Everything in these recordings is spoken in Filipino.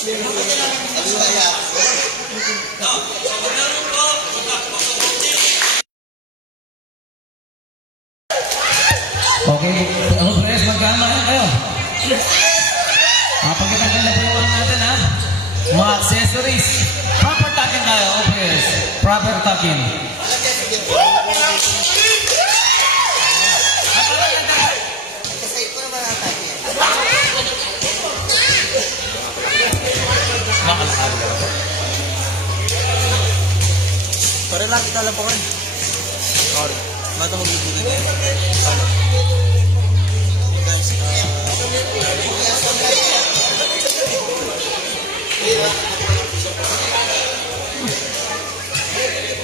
Okay, ano press, magkano kayo? Pagkatanggal na po yung ano natin ha. Mga accessories. Proper tucking tayo, press. Proper tucking. Pare lang kita lang po kan. Or bato magbibigay tayo. Guys,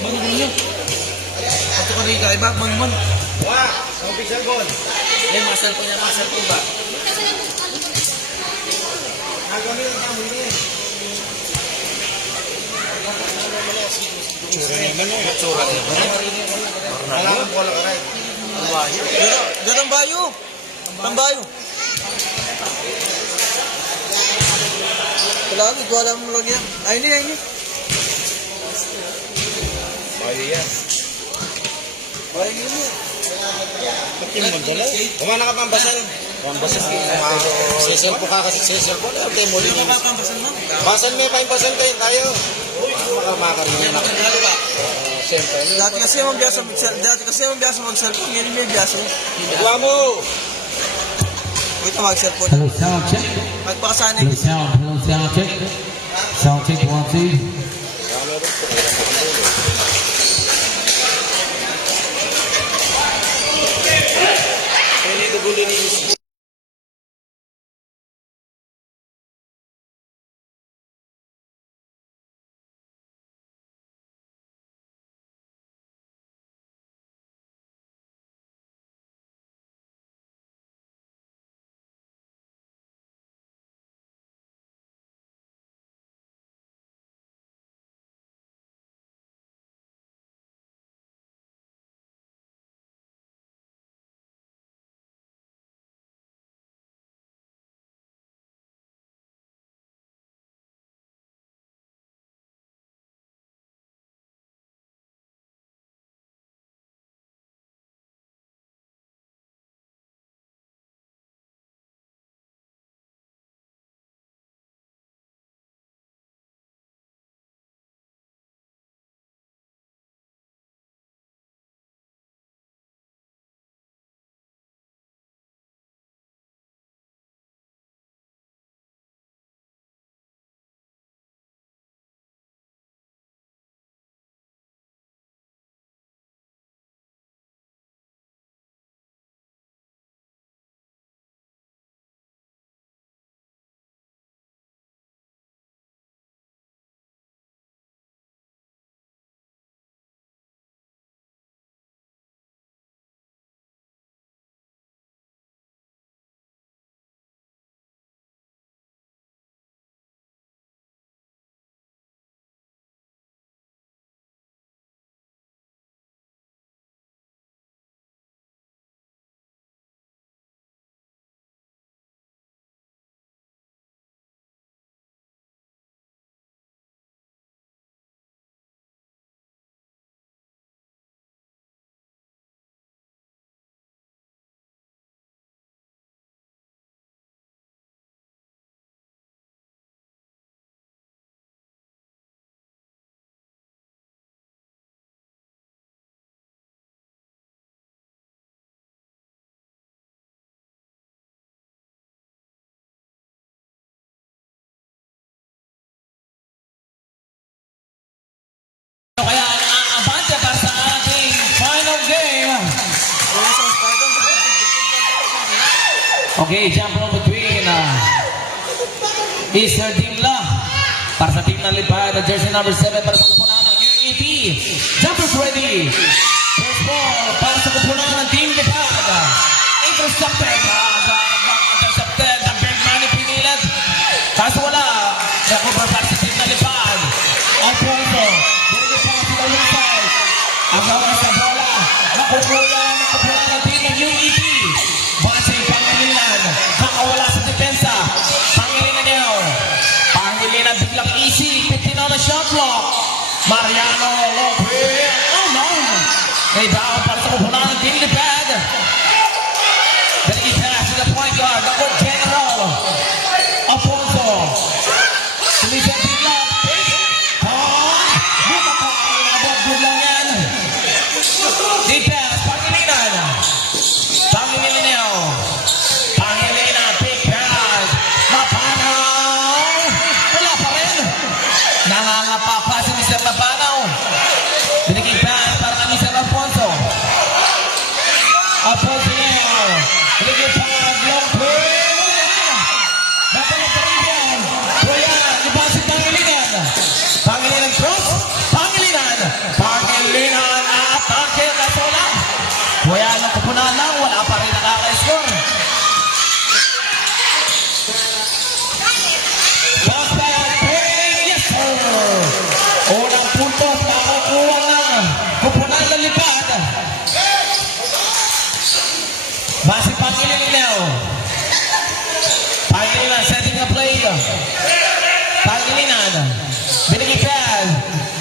Bang. Ato ka rin kaiba, man. Wah, ang pixel ball. Eh, masal po ba? Nagawin ang kami niya. Tsura naman. Alam mo bola ka rin. Gatang bayo. Tambayo. Lagi ko alam mo lagi. Ay ini. Bayo yan. Bayo ini. Pakin mo dala. Kumana ka pambasan. Pambasan. Sesel po ka kasi sesel po. Okay mo rin. Pampasan mo? Basan may pambasan kayo tayo. Makarinig na. Siyempre. Dati kasi yung biasa mag-cellphone, ngayon may biasa. Gawa mo! Wait na mag-cellphone. Hello, sound check. Magpakasanay Hello, kasi. sound check. Sound check, 1, 2. Pwede ito gulin ni Kaya abante para sa ating final game. Okay, jump rope between Eastern Team La para sa team ng Lipad na jersey number 7 para sa kupunan ng UET. Jumpers ready. First ball para sa kupunan ng Team Lipad. Intercepted. Intercepted. Ang big money pinilit. Kaso wala. Naku para sa team ng Lipad. Ang punto. Dito pa sa Lipad. Ang mga sa bola. Nakukuha ng kupunan ng team ng UET. Base Pangilinan. Nakawala sa depensa. Pangilinan niyo. Pangilinan. Pangilinan biglang easy. 15 on the shot clock. Mariano Lopez. Oh no. Rebound para sa kupunan ng Team Lipad. Then pass to the point guard. Number General. Afonso. Sumisan bigla. Good lang yan. Deep pass. Pangilinan. Pangilinan. Pangilinan. Big pass. Mapanaw. Wala pa rin. Nangangapapa si Mr. Mapanaw. Binigay pass para kay Mr. Alfonso. Alfonso now. Binigay pass. Long play. Batang pa rin yan. Kuya, iba si Pangilinan. Pangilinan cross. Pangilinan. Pangilinan. Atake. Kaso lang. Kuya, ng kupunan lang. Wala pa rin nakaka-score. Yes, sir. Unang puntos makukuha ng kupunan ng Lipad. Basi Pangilinan now. Pangilinan setting a play. Pangilinan. Binigay pass.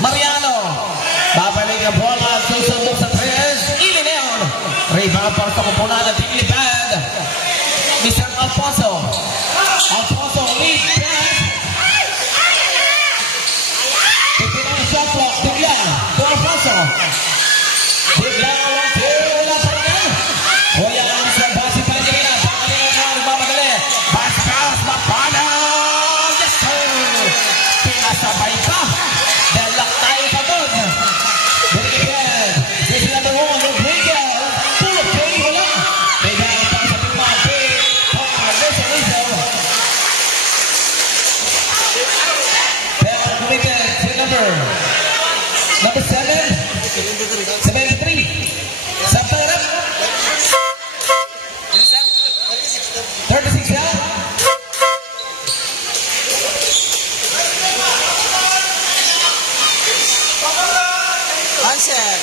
Mariano. Babalik ang bola. Susundok sa 3. Ilineon. Rebound para sa kupunan ng Team Lipad. Mr. Alfonso. Alfonso lead pass. Pipinang shot clock. Bigla. To Alfonso. Bigla. Wala pa rin. Kuya lang sa basi Pangilinan. Pangilinan na nagmamadali. Baskas. Mapanaw. Yes, sir. Pinasabay pa. Dalak tayo sa doon. Bigyan. This is number 1. Rodriguez. Full of play. Wala. Bigyan pa sa tingman. Big. Listen, listen. Pero committed to number 7. 73. Sampai harap. 36 ya. Hansel.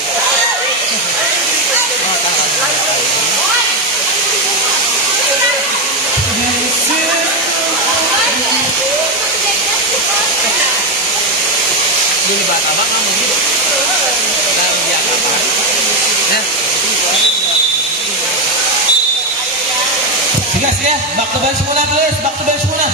Dili bata ba kamu gitu? Dalam dia apa? Nah. Sige, sige. Back to bench muna, please. Back to bench muna.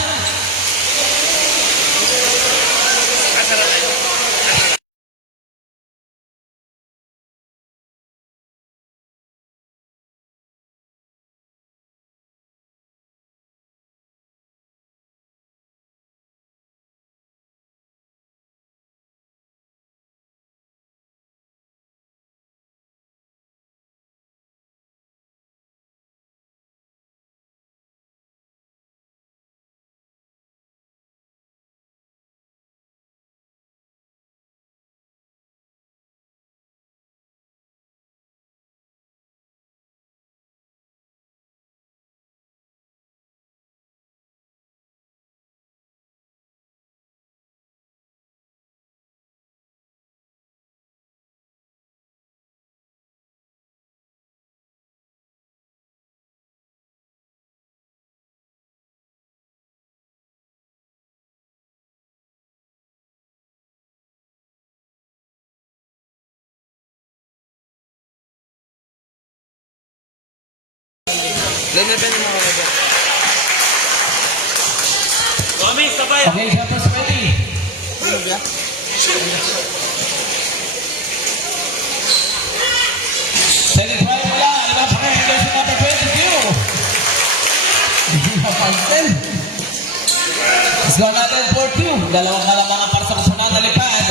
Lelepen mo mga bebe. Okay, jumpers ready. Ano ba? Setting right wala. Lima pa rin. Jersey number 22. Hindi mapansin. Let's go natin for 2. Dalawang kalamangan para sa kupunan na Lipad.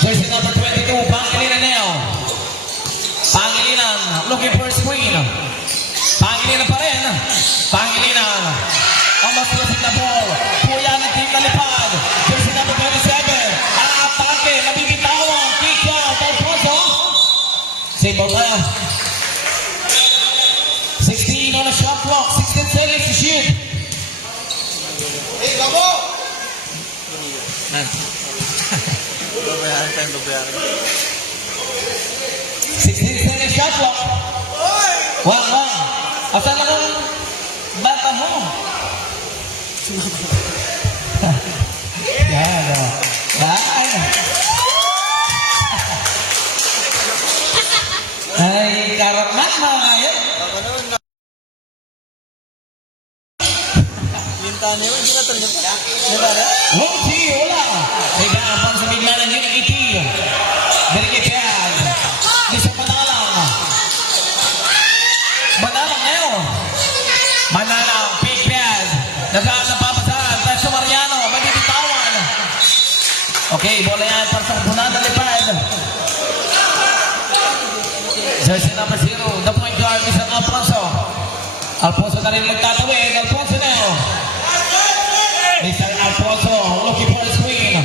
Jersey number 22. Pangilinan now. Pangilinan. Looking for a screen. Pangilinan pa rin. Pangilinan. Ang mas lasing na ball. Kuya ng team na Lipad. Jersey number 27. Atake. Nabibitawan. Kick out. Alfonso. Save ball na. 16 on the shot clock. 16 seconds to shoot. Hey, Gabo! Babayaran tayo, babayaran. 16 seconds shot clock. Wang. Asan na kang bata mo? Lucy, wala. Rebound para sa big man ng UAT. Birigipyan. Lisa Manalang. Manalang ngayon. Manalang, big pad. Nagaan na papasahan. Preso Mariano, magbibitawan. Okay, bola yan para sa kupunan ng lipad. Jersey number 0, the point guard, Mr. Alfonso. Alfonso na rin nagtatawid. Alfonso na yun. Mr. Alfonso looking for a screen.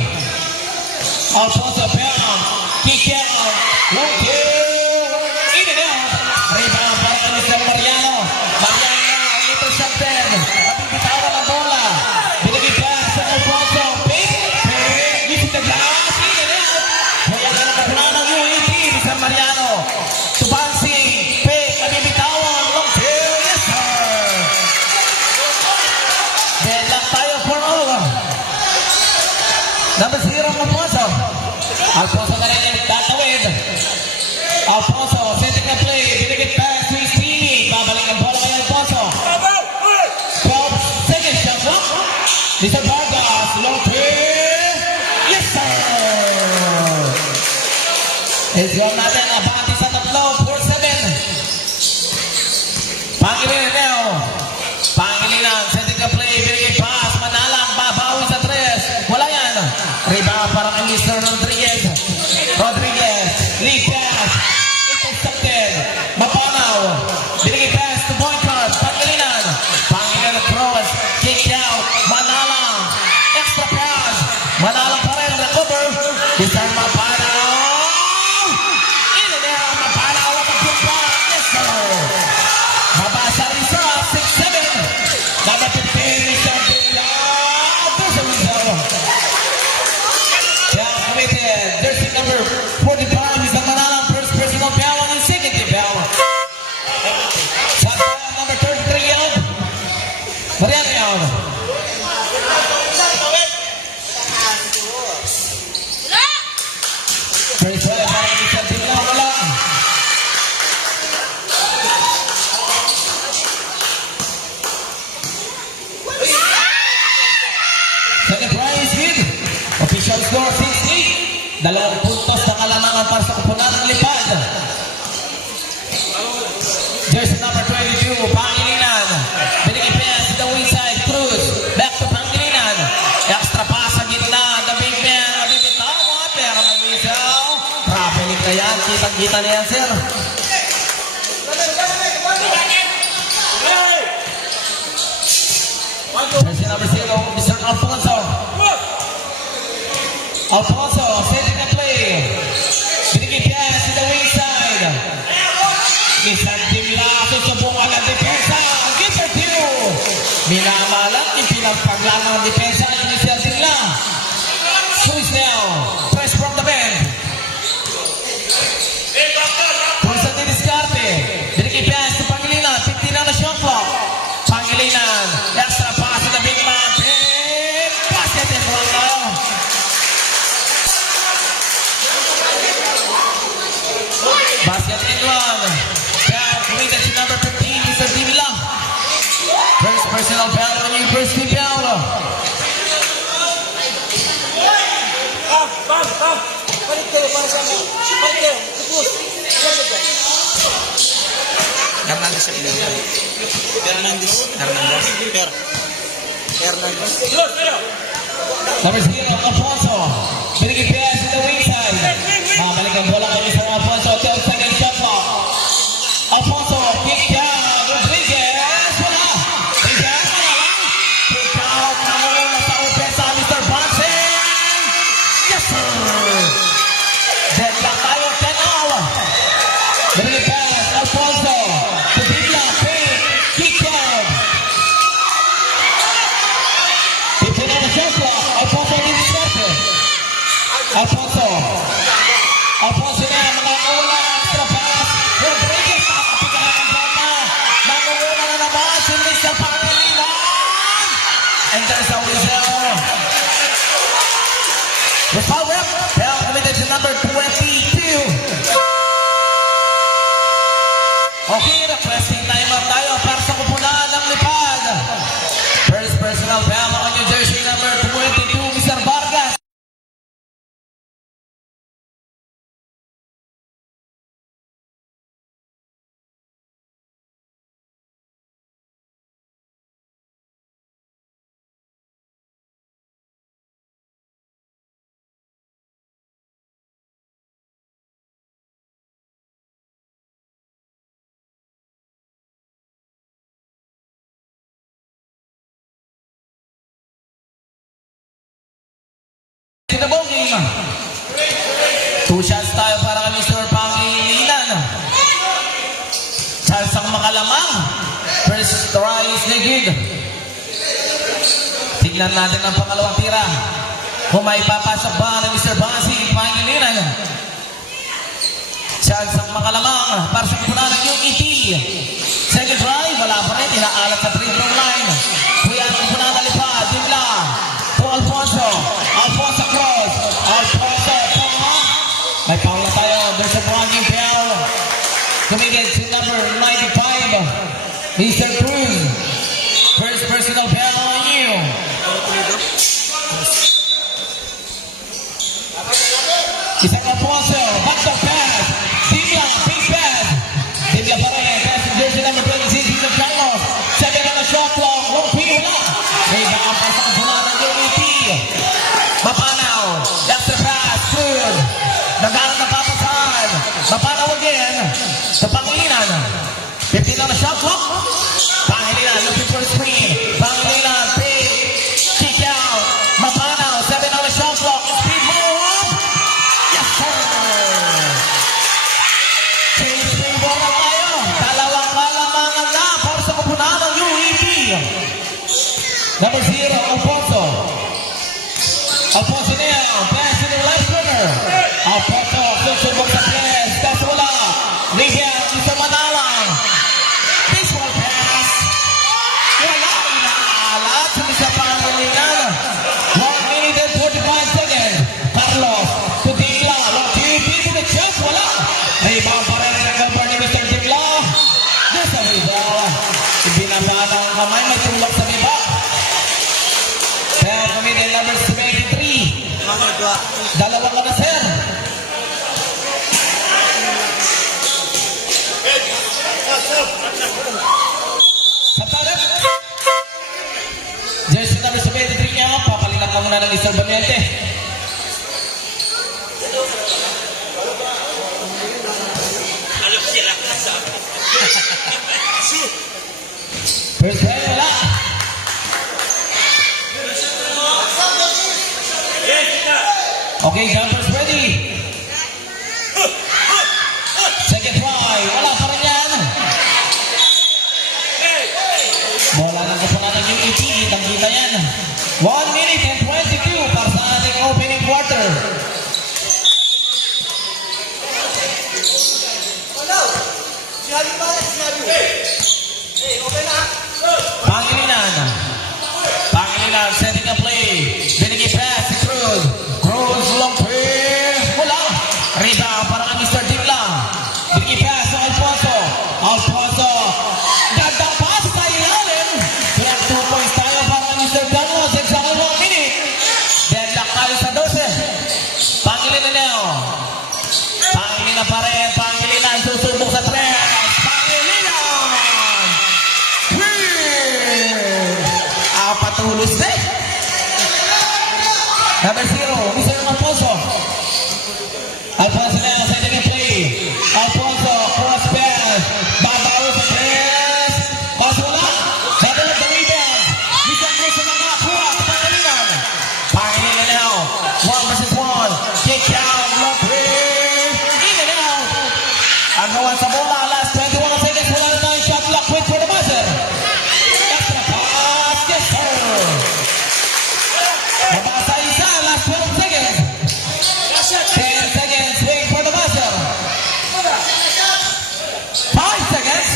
Alfonso pound. Kick out. 1, 2. In and out. Rebound para kay Mr. Mariano. Mariano intercepted. Mabibitawan ang bola. Binigay pass sa Alfonso. Using the glass. In and out. Kaya ka nakapunan ng UAT. Mr. Mariano. Tubansing. Mabibitawan. Long two. Yes, sir. Dead lang tayo for all. Number 0, Alfonso. Alfonso na rin yung tatawid. Alfonso, setting the play. Binigit pass to his teammate. Babalik ang bola kay Alfonso. 12 seconds shot clock. Mr. Vargas, long three. Yes, sir! Let's go natin. Abante sa tatlo. 4-7. Pangilinan now. Pangilinan, setting the play. Binigit pass. Manalang, babawi sa 3. Wala yan. Rebound para kay Mr. Rodriguez. Lead pass. Intercepted. Mapanaw. Binigay pass to point guard. Pangilinan. Pangilinan cross. Kick out. Manalang. Extra pass. Manalang pa rin. Recover. This time Mapanaw. In and out. Mapanaw. At ang punta. Yes, sir. Mabasa rin sa 6-7. Number 15. Mr. Dillon. There's a result. Down committed. There's the number 45. Mr. Manalang. First personal foul on his second foul. Shot foul number 33. Yelp. Mariano Yelp. First foul para Mr. Dillon. Wala. Second prize hit. Official score 6-8. 2 puntos na kalamangan para sa kupunan ng lipad. Jersey number 22, Pangilinan. Binigay pass to the wing side, Cruz. Back to Pangilinan. Extra pass sa gitna. The big man, nabibitawa. Pero may misaw. Traveling na yan. Kitang-kita na yan, sir. Jersey number 0, Mr. Alfonso. Alfonso, setting the play. Binigay pass to the wing side. Mr. Dimla, susubukan ang depensa. Give for two. Minamalat, ipinagpaglaan ng depensa ni Mr. Dimla. Switch now. Press from the bench. Pulsa di diskarte. Binigay pass to Pangilinan. 15 na shot clock. Pangilinan. Extra pass to the big man. Basket and one now. Basket and one. Down committed to number 15, Mr. Dimla. First personal foul on you, first team foul. Balik kayo para sa mga. Balik kayo. Push. Hernandez sa ilaw. Hernandez. Number 0, Alfonso. Binigay pass to the wing side. Balik ang bola kay Mr. Alfonso. 12 seconds shot clock. Alfonso, kick down. Rodriguez. Wala. Kick out. Kick out. Naman sa opensa, Mr. Bonsen. Yes, sir. Dead lang tayo. 10-all. Binigay pass. Alfonso. To Bigla. Kick out. 15 on the shot clock. Alfonso needs to step it. Alfonso na, mga wala extra pass. Rodriguez, nakapigahan ang bola. Nanguuna na naman si Mr. Pangilinan. And there's a whistle. The foul rep, foul committed to number 22. Okay, requesting timeout tayo para sa kupunan ng lipad. First personal foul on your jersey number Ito bong game. 2 shots tayo para kay Mr. Pangilinan. Chance ang makalamang. First try is negid. Tignan natin ang pangalawang tira. Kung may papasok ba ng Mr. Basi, Pangilinan. Chance ang makalamang para sa kupunan ng UET. Second try, wala pa rin. Inaalat sa free-throw line. Kuya ang kupunan ng lipad. Dimla. To Alfonso. Alfonso cross. Alfonso. May foul na tayo. There's a brand new foul. Committed to number 95. Mr. Cruz. First personal foul on you. Isang Alfonso. Backdoor pass. Dimla. Big pass. Dimla pa rin. Pass to jersey number 26. Mr. Carlos. Second on the shot clock. Wala. May baka pa sa kupunan ng UET. Mapanaw. That's the pass. Cruz. Nagkaroon na papasahan. Mapanaw again. Sa Pangilinan. 15 on the shot clock. Pangilinan looking for a screen. Pangilinan. Big. Kick out. Mapanaw. 7 on the shot clock. Speed move. Yes, sir. Change free ball na tayo. Dalawang kalamangan na para sa kupunan ng UET. Number 0, Alfonso. Alfonso now. Pass to the left corner. Alfonso. Susubok sa press. That's wala. Lihian. Isa manalang. Baseball pass. Wala. Inaalat. Sa isa Pangilinan. 1 minute and 45 seconds. Carlos. To Dimla. Look, UET to the chest. Wala. Rebound pa rin ang cover ni Mr. Dimla. There's a rebound. Ibinabaan ang kamay. May tulak sa iba. Fair committed number 73. Dalawa ka na, sir. Katarap. Jersey number 73 niya. Papalitan ka muna ng Mr. Bamiente. First play, wala. Okay, jumpers ready. Second try. Wala pa rin yan. Bola ng kapungan ng UET. Kitang-kita yan. 1 minute and 22 para sa ating opening quarter. Pangilinan. Pangilinan setting a play. Binigay pass si Cruz. Cruz long play. Wala. Rebound para kay Mr. Dimla. Binigay pass sa Alfonso. Alfonso. Gandang pass sa ilalim. Kaya 2 points tayo para kay Mr. Carlos. Exactly 1 minute. Deadlock tayo sa 12. Pangilinan now. Pangilinan pa rin. Pangilinan susubok sa tres. Patulos na eh. Number 0, Mr. Alfonso. Alfonso na sa ating play. Alfonso, cross pass. Babaw sa press. Pass wala. Double the rebound. Mr. Cruz na nakakuha sa Pangilinan. Pangilinan now. 1 versus 1. Kick out. Long play. In and out. Ang gawan sa bola. Last 21 seconds. Wala na tayong shot clock. Wait for the buzzer. Extra pass. Yes, sir. Mabasa isa, last 12 seconds. 10 seconds, wait for the buzzer. 5 seconds.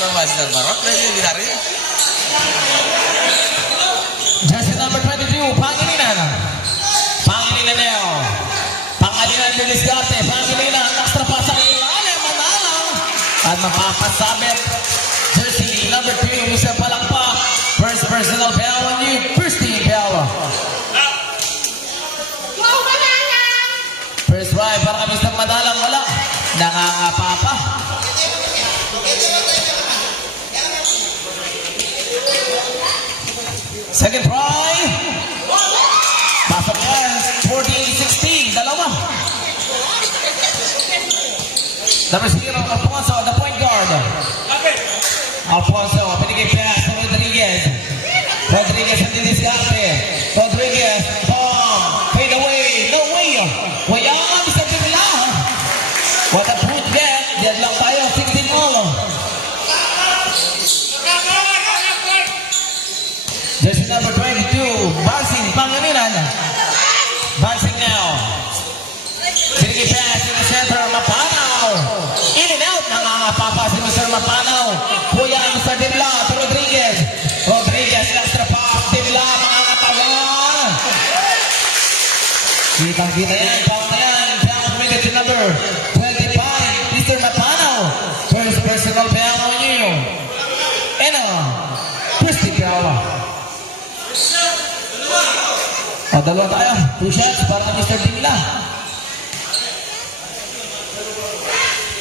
ng Master Barot. Pwede yung ginari. Jersey number 22, Pangilinan. Pangilinan niyo. Pangilinan ng Discarte. Pangilinan, extra pass sa ilalim. Manalang. At mapapasabit. Jersey number 3, Mr. Palakpak. First personal foul on you, Christine Bell. First try para kami sa Manalang. Wala. Nangangapa pa. Second try. Pasok yan. 14-16. Dalawa. Number 0, Alfonso, the point guard. Alfonso, pinigay pass to Rodriguez. Rodriguez ang diniscarte. Rodriguez, bomb. Fade away. No way. Wayang sa bigla. What a brute get. Diyan lang tayo. 16 all. Jersey number 22, Barsing, Pangilinan. Barsing now. Pinigay pass in the center, Mapanaw. In and out, nangangapapa si Mr. Mapanaw. Kuya ang sa Dibla, to Rodriguez. Rodriguez, extra pass, Dibla, mangangatawa. Kitang-kita yan, foul na yan. Foul minute to number 25, Mr. Mapanaw. First personal foul on you. And Christy Piala. Dalawa tayo. 2 shots para kay Mr. Dibla.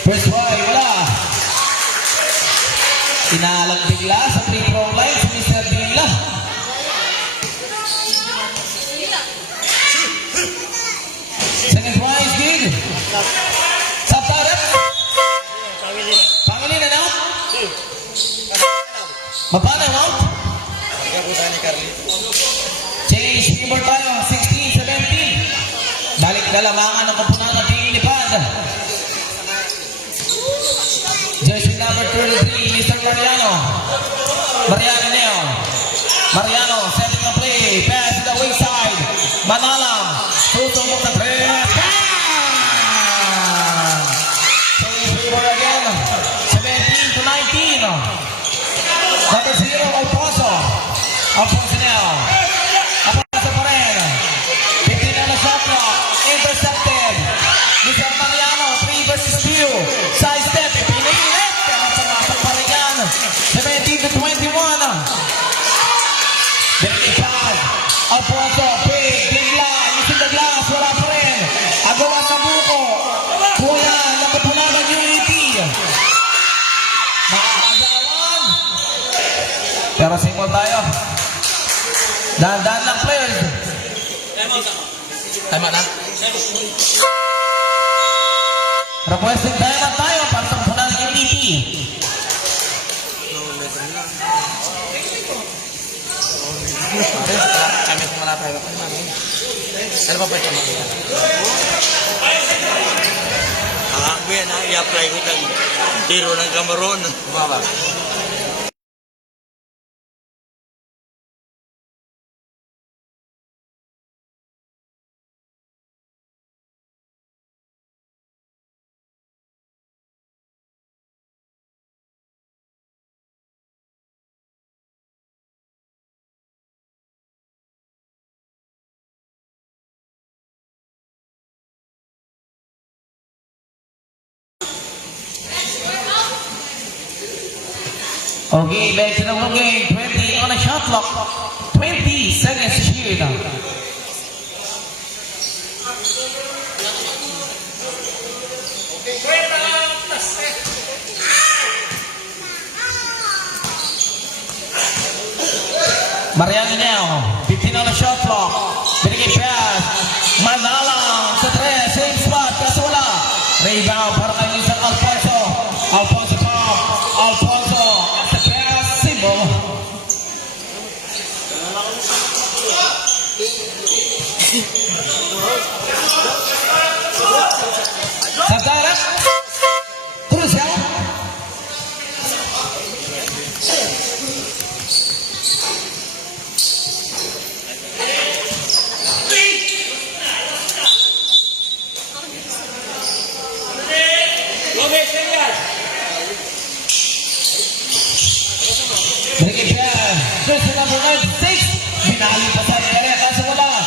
First try, wala. Inalang bigla sa free throw line si Mr. Dibla. Second try is good. Sa tarap. Pangilinan out. Mapanaw out. Kapusan ni Carlito. Change number tayo, 16-17. Balik na lamangan ng kapunan ng Pilipad. Jersey number 33, Mr. Mariano. Mariano Neo. Mariano, setting a play. Pass to the wing side. Manalang. Tutumbok na 3. Bang! Change number again. 17-19. Number 0, Alfonso. Alfonso Neo. Intercepted. Mr. Mariano, 3 versus 2. Side step, pinilit. Pero pumasok pa rin yan. 17-21. Binigay pass. Alfonso, big, bigla. Using the glass, wala pa rin. Agawa sa buko. Kuya, nakupunagan yung UAP. Makakagawan. Pero simple tayo. Dahan-dahan lang players. Tama na. Requesting time na tayo para sa punan ng UAP. Kami kung malapay ako. Ano pa pa ito mga? Ako yan, i-apply ko kang tiro ng Cameroon. Baba. Okay, back to the ball game. 20 on a shot clock. 20 seconds to shoot. Mariano now. 15 on a shot clock. Binigay pass. Manalang sa 3. Same spot. Kaso wala. Rebound para kay Mr. Alfonso. Alfonso top. Alfonso. Sa pass. Symbol. Sa darat. Crucial. Pinali pa sa Ere. Kaso wala.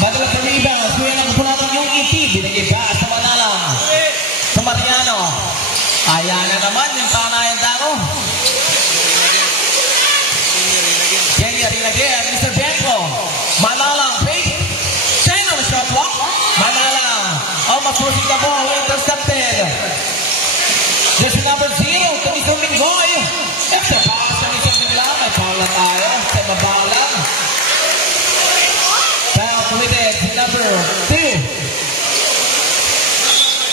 Badala sa rebound. Kuya ng kupunatan yung ET. Binigay ka sa Manalang. Sa Mariano. Ayan na naman yung tanayan tango. Kenny rin again. Mr. Benko. Manalang. Fake. Chain on the shot clock. Manalang. Almost forcing the ball. Intercepted. Jersey number 0 to Mr. Mingoy. Extra pass to Mr. Mingoy. May pala tayo. Sa baba lang. Foul committed to number 2.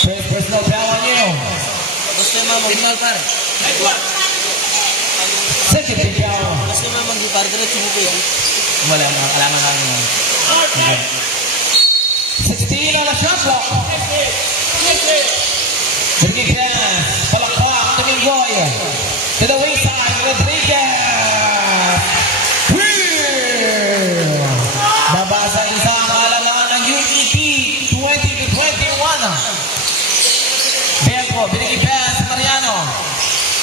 First personal foul on you. Basta yung mamang par. Second big foul. Basta yung mamang di par. Diretso mo pwede. Wala na. Alaman namin. 16 on the shot clock. Bigay pass. Palakpak to Mingoy. To the wayside. Rodriguez. Babasa isa ang alaman ng UET 20-21. Benko, binigay pass Mariano.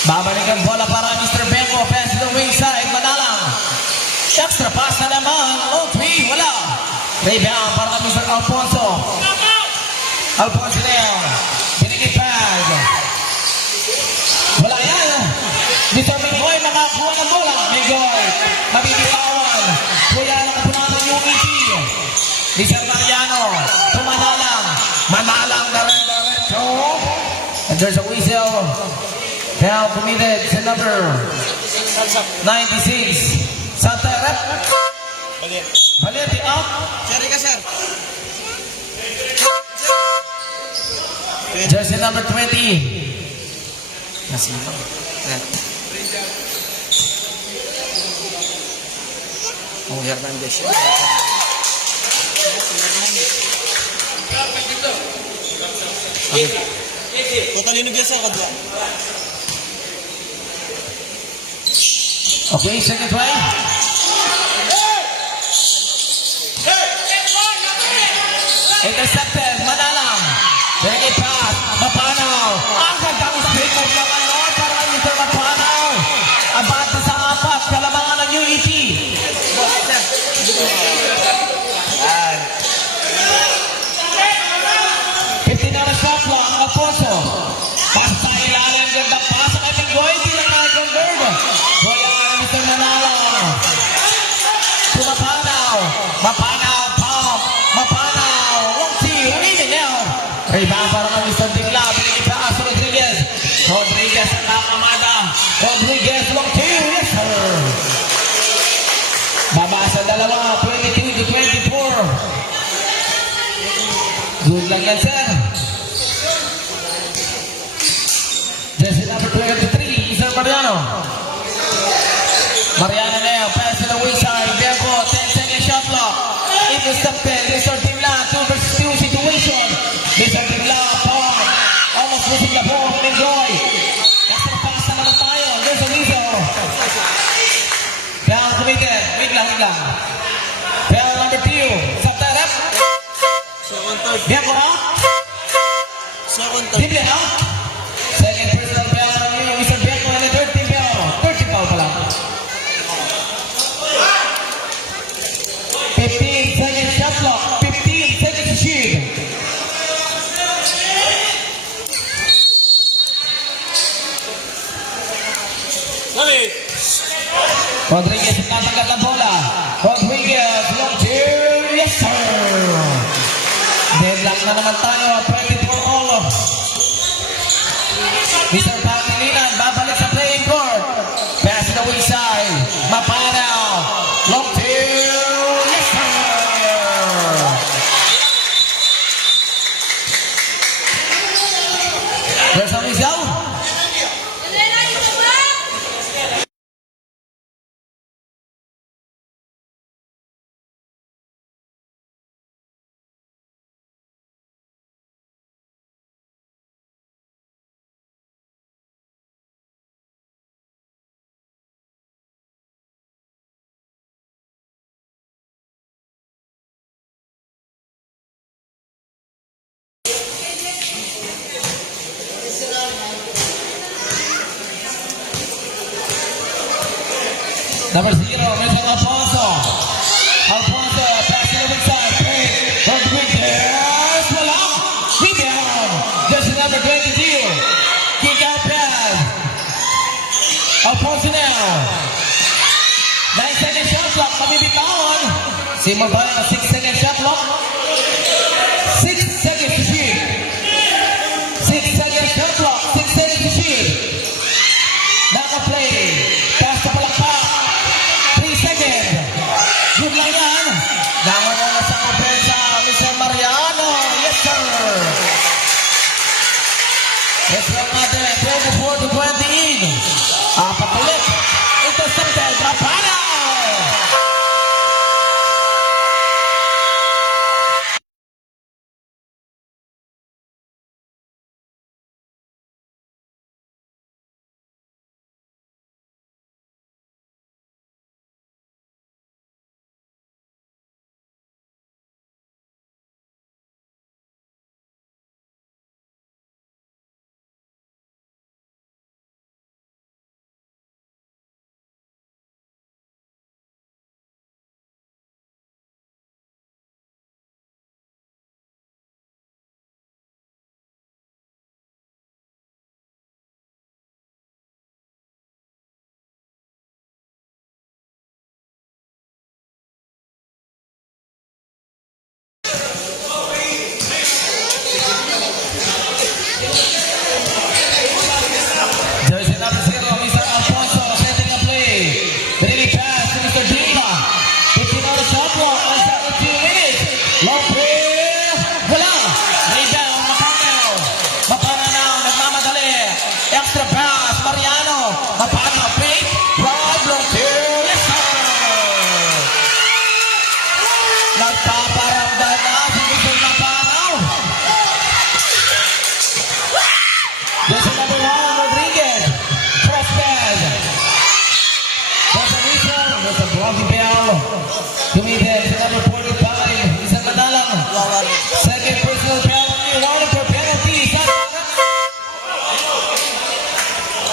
Babalikan bola para Mr. Benko. Pass to the wayside. Manalang. Extra pass na naman. Oh, 3. Wala. Rebound para Mr. Alfonso. Alfonso Leo. Binigay pass. Wala yan. Mr. Mingoy makakuha ng bola. Mingoy. Mabibitawan. Kuya ng kapunan ng UET. Mr. Mariano. Tumanalang. Manalang na rin. And there's a whistle. Foul committed to number 96. Santa Rep. Valente out. Sorry ka, sir. Jersey number 20. Nasipang. Oh, Hernandez. Kukalino biasa ka dua. Okay, second try. Intercepted. Manalang. Bigay pass. Mapanaw. Ang gandang split move naman no para kay Mr. Mapanaw. Abante sa 4. Kalamangan ng UET. Yan. 15 na shot clock. Alfonso. Pass sa ilalim. Gandang pass kay Mingoy. Hindi na nakakonvert. Wala na Mr. Manalang. Mapanaw. Mapanaw. Mapanaw. Long two. Leading now. Rebound para kay Mr. Tingla. Binigay pass sa Rodriguez. Rodriguez ang nakamada. Rodriguez long two. Yes, sir. Babasa dalawa. 22-24. Good lang yan, sir. Jersey number 23. Mr. Mariano. Mariano now. Pass to the wayside. Benko. 10-second shot clock. Intercepted. Mr. Tingla. 2 versus 2 situation. Mr. Tingla. Palm. Almost losing the ball. Mingoy. Extra pass na naman tayo. There's a whistle. Foul committed. Wait lang. Foul number 2. Santa Rep. Second third. Benko out. Second third. Dibli out. Second personal foul on you. Mr. Benko and the third team foul. 30 foul pala. 15 second shot clock. 15 seconds to shoot. Rodriguez natagat ang bola. Rodriguez long two. Yes, sir. Deadlock na naman tayo. 24 all. Mr. Pangilinan babalik sa playing court. Pass to the weak side. Mapanaw. Long two. Yes, sir. There's a result. Number 0, Mr. Alfonso. Simon tayo ng 6 second shot clock. 6 seconds to shoot. 6 second shot clock. 6 seconds to shoot. Naka-play. Pass na palakpak. 3 seconds. Good lang yan. Dangon na sa opensa. Mr. Mariano. Yes, sir. Yes, lang natin. 24 to 20. Apat ulit. Intercepted. Rapana. Jersey number 0, Mr. Alfonso, setting a play. Really pass to Mr. Diva. 15 on the shot clock, less than 2 minutes. Long play. Wala. Rebound, Mapanaw. Mapanaw, nagmamadali. Extra pass, Mariano. Mapanaw, fake. Drive, long two. Yes, sir. Nagpaparamdam na si Mr. Mapanaw. Jersey number 1, Rodriguez. Cross pass. There's a reason. There's a blocking bell. Committed to number 45. Isang nadalang. Second personal penalty. Warning for penalty.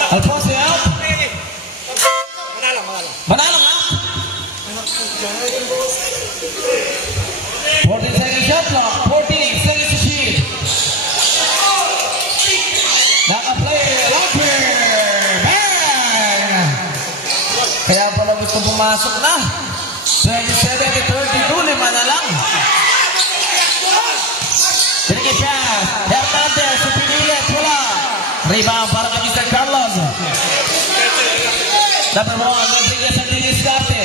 Alfonso out. Manalang out. 14 seconds shot clock. 14 seconds to shoot. Naka-play. Locker. Bang! Kaya pala gusto pumasok na. 27 to 32. Lima na lang. Pinigit pass. Hernandez. Supinilit. Wala. Rebound para kay Mr. Carlos. Number 1. Rodriguez ang diniskarte.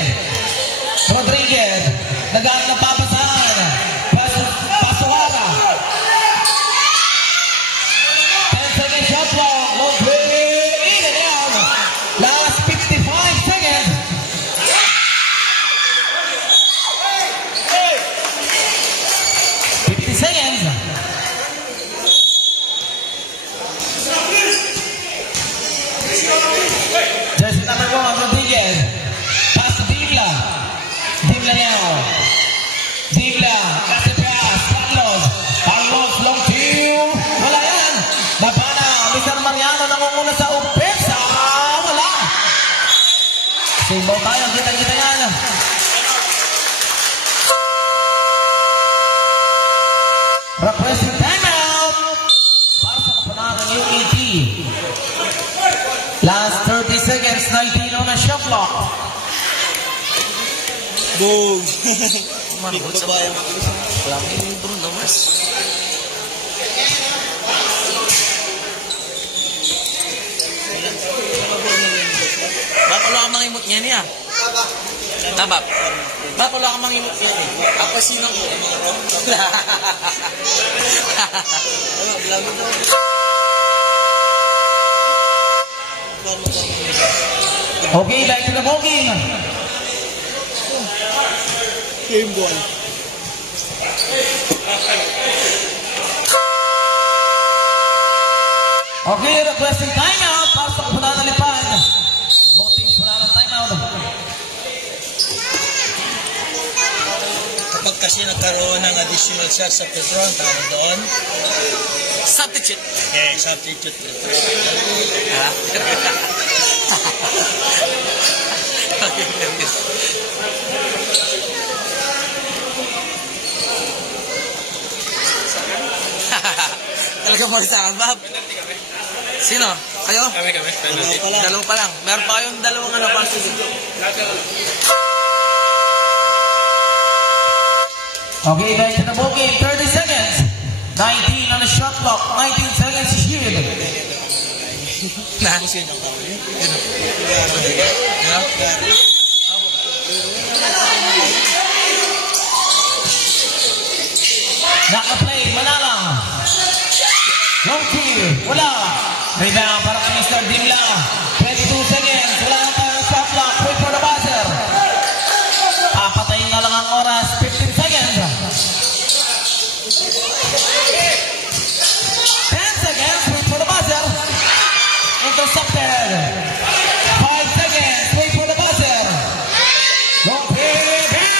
Rodriguez. Nagaan na papasahan. Pasuhara. 10 seconds shot clock. Long play. In and out. Last 55 seconds. 50 seconds. Jersey number 1, Rodriguez. Pass to Divla. Divla now. Divla. Pass the pass. Carlos. Carlos, long two. Wala yan. Mapana. Mr. Mariano nangunguna sa opensa. Wala. Simbol tayo. Kita-kita yan. Requesting timeout. Para sa kapanaan ng UAT. Last 30 seconds, 19 on a shot clock. Boom! Margot sa bayan. Wala ko yung Bruno Mars. Bako lang ang mangimot niya niya. Tabap. Bako lang ang mangimot niya niya. Ako sinong ko. Okay, back to the ballgame. Game ball. Okay, requesting timeout para sa kapanaan ng lipad. Both teams wala ng timeout. Kapag kasi nagkaroon ng additional shot sa Petro, ang tawag doon? Substitute. Okay, substitute. Ha? Okay, Talaga mo sa akin, Bob? Sino? Kayo? Kami. Dalawa pa lang. Meron pa kayong dalawang passes. Okay, back to the ball game. 30 seconds. 19 on the shot clock. 19 seconds to shoot. Nah, sino ang tawag yun? Naka-play, Manala. Long kill, wala. Rebound para kay Mr. Dimla. 22 seconds, wala na tayo shot clock. Wait for the buzzer. Papatayin na lang ang oras. 15 seconds. 10 seconds, wait for the buzzer. Intercepted. 5 seconds, wait for the buzzer. Long kill, bang!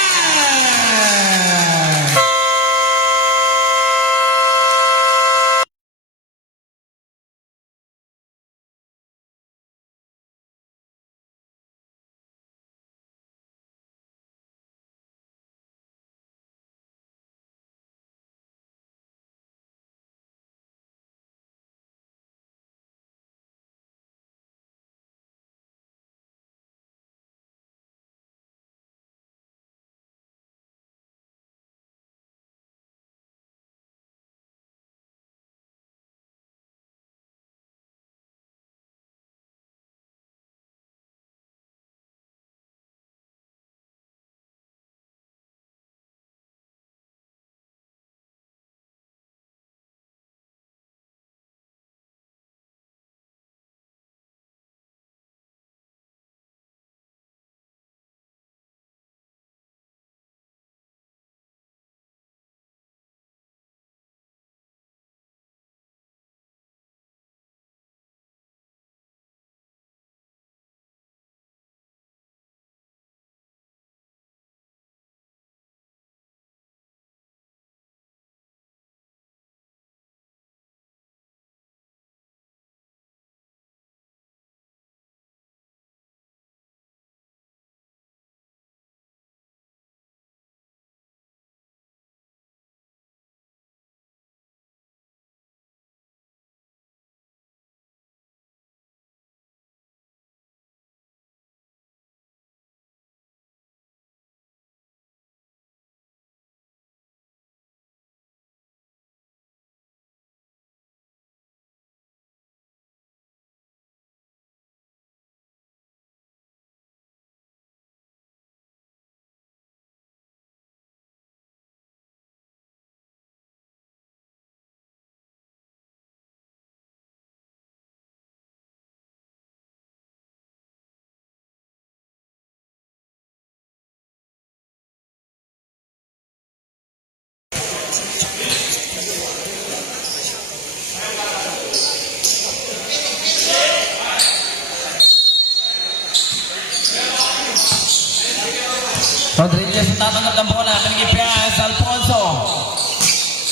Rodriguez ang tatanggap ng bola. Pinigil pass, Alfonso.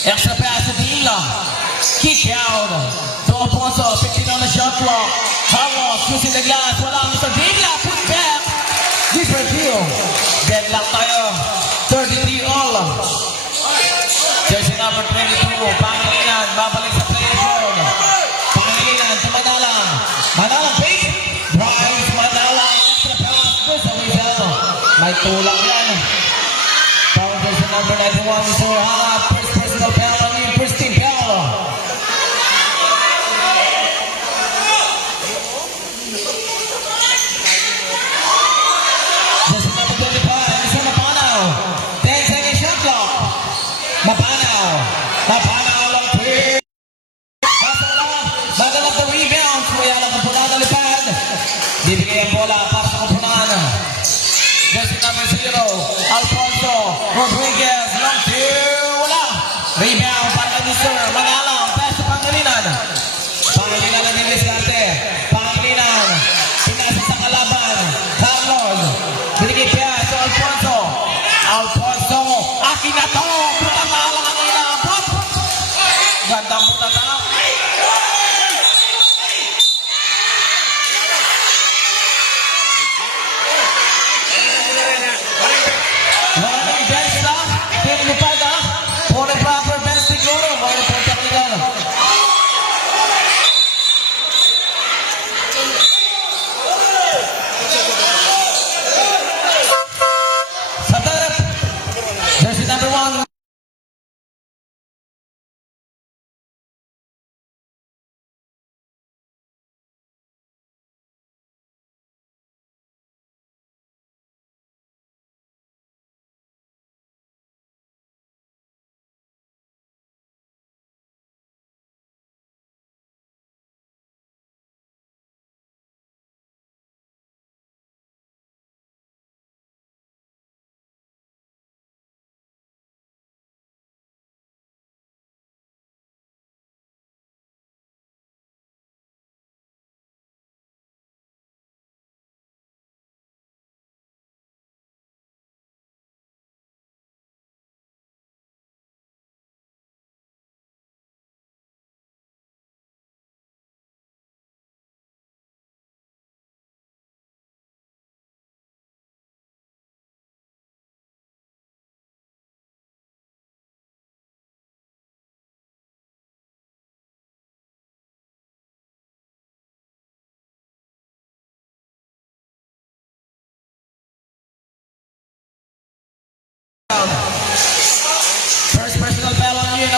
Extra pass to Dila. Kick out to Alfonso. 15 on the shot clock. Carlos using the glass. Wala ang Mr. Dila. Put back. Different deal. Deadlock tayo. 33 all. Jersey number 22. Pangilinan. Babalik sa play zone. Pangilinan to Manala. Manala fake. Drives Manala. Extra pass. There's a result. May tulak yan. Foundation number 91, Mr. Hara. First personal foul on you, Christine Paolo. Just number 25, Mr. Mapanaw. 10 second shot clock. Mapanaw. Mapanaw lang clear. Masala. Magalap the rebound. Kuya lang ang pula na lipad. Bibigay ang bola para sa kapunan. Jersey number 0.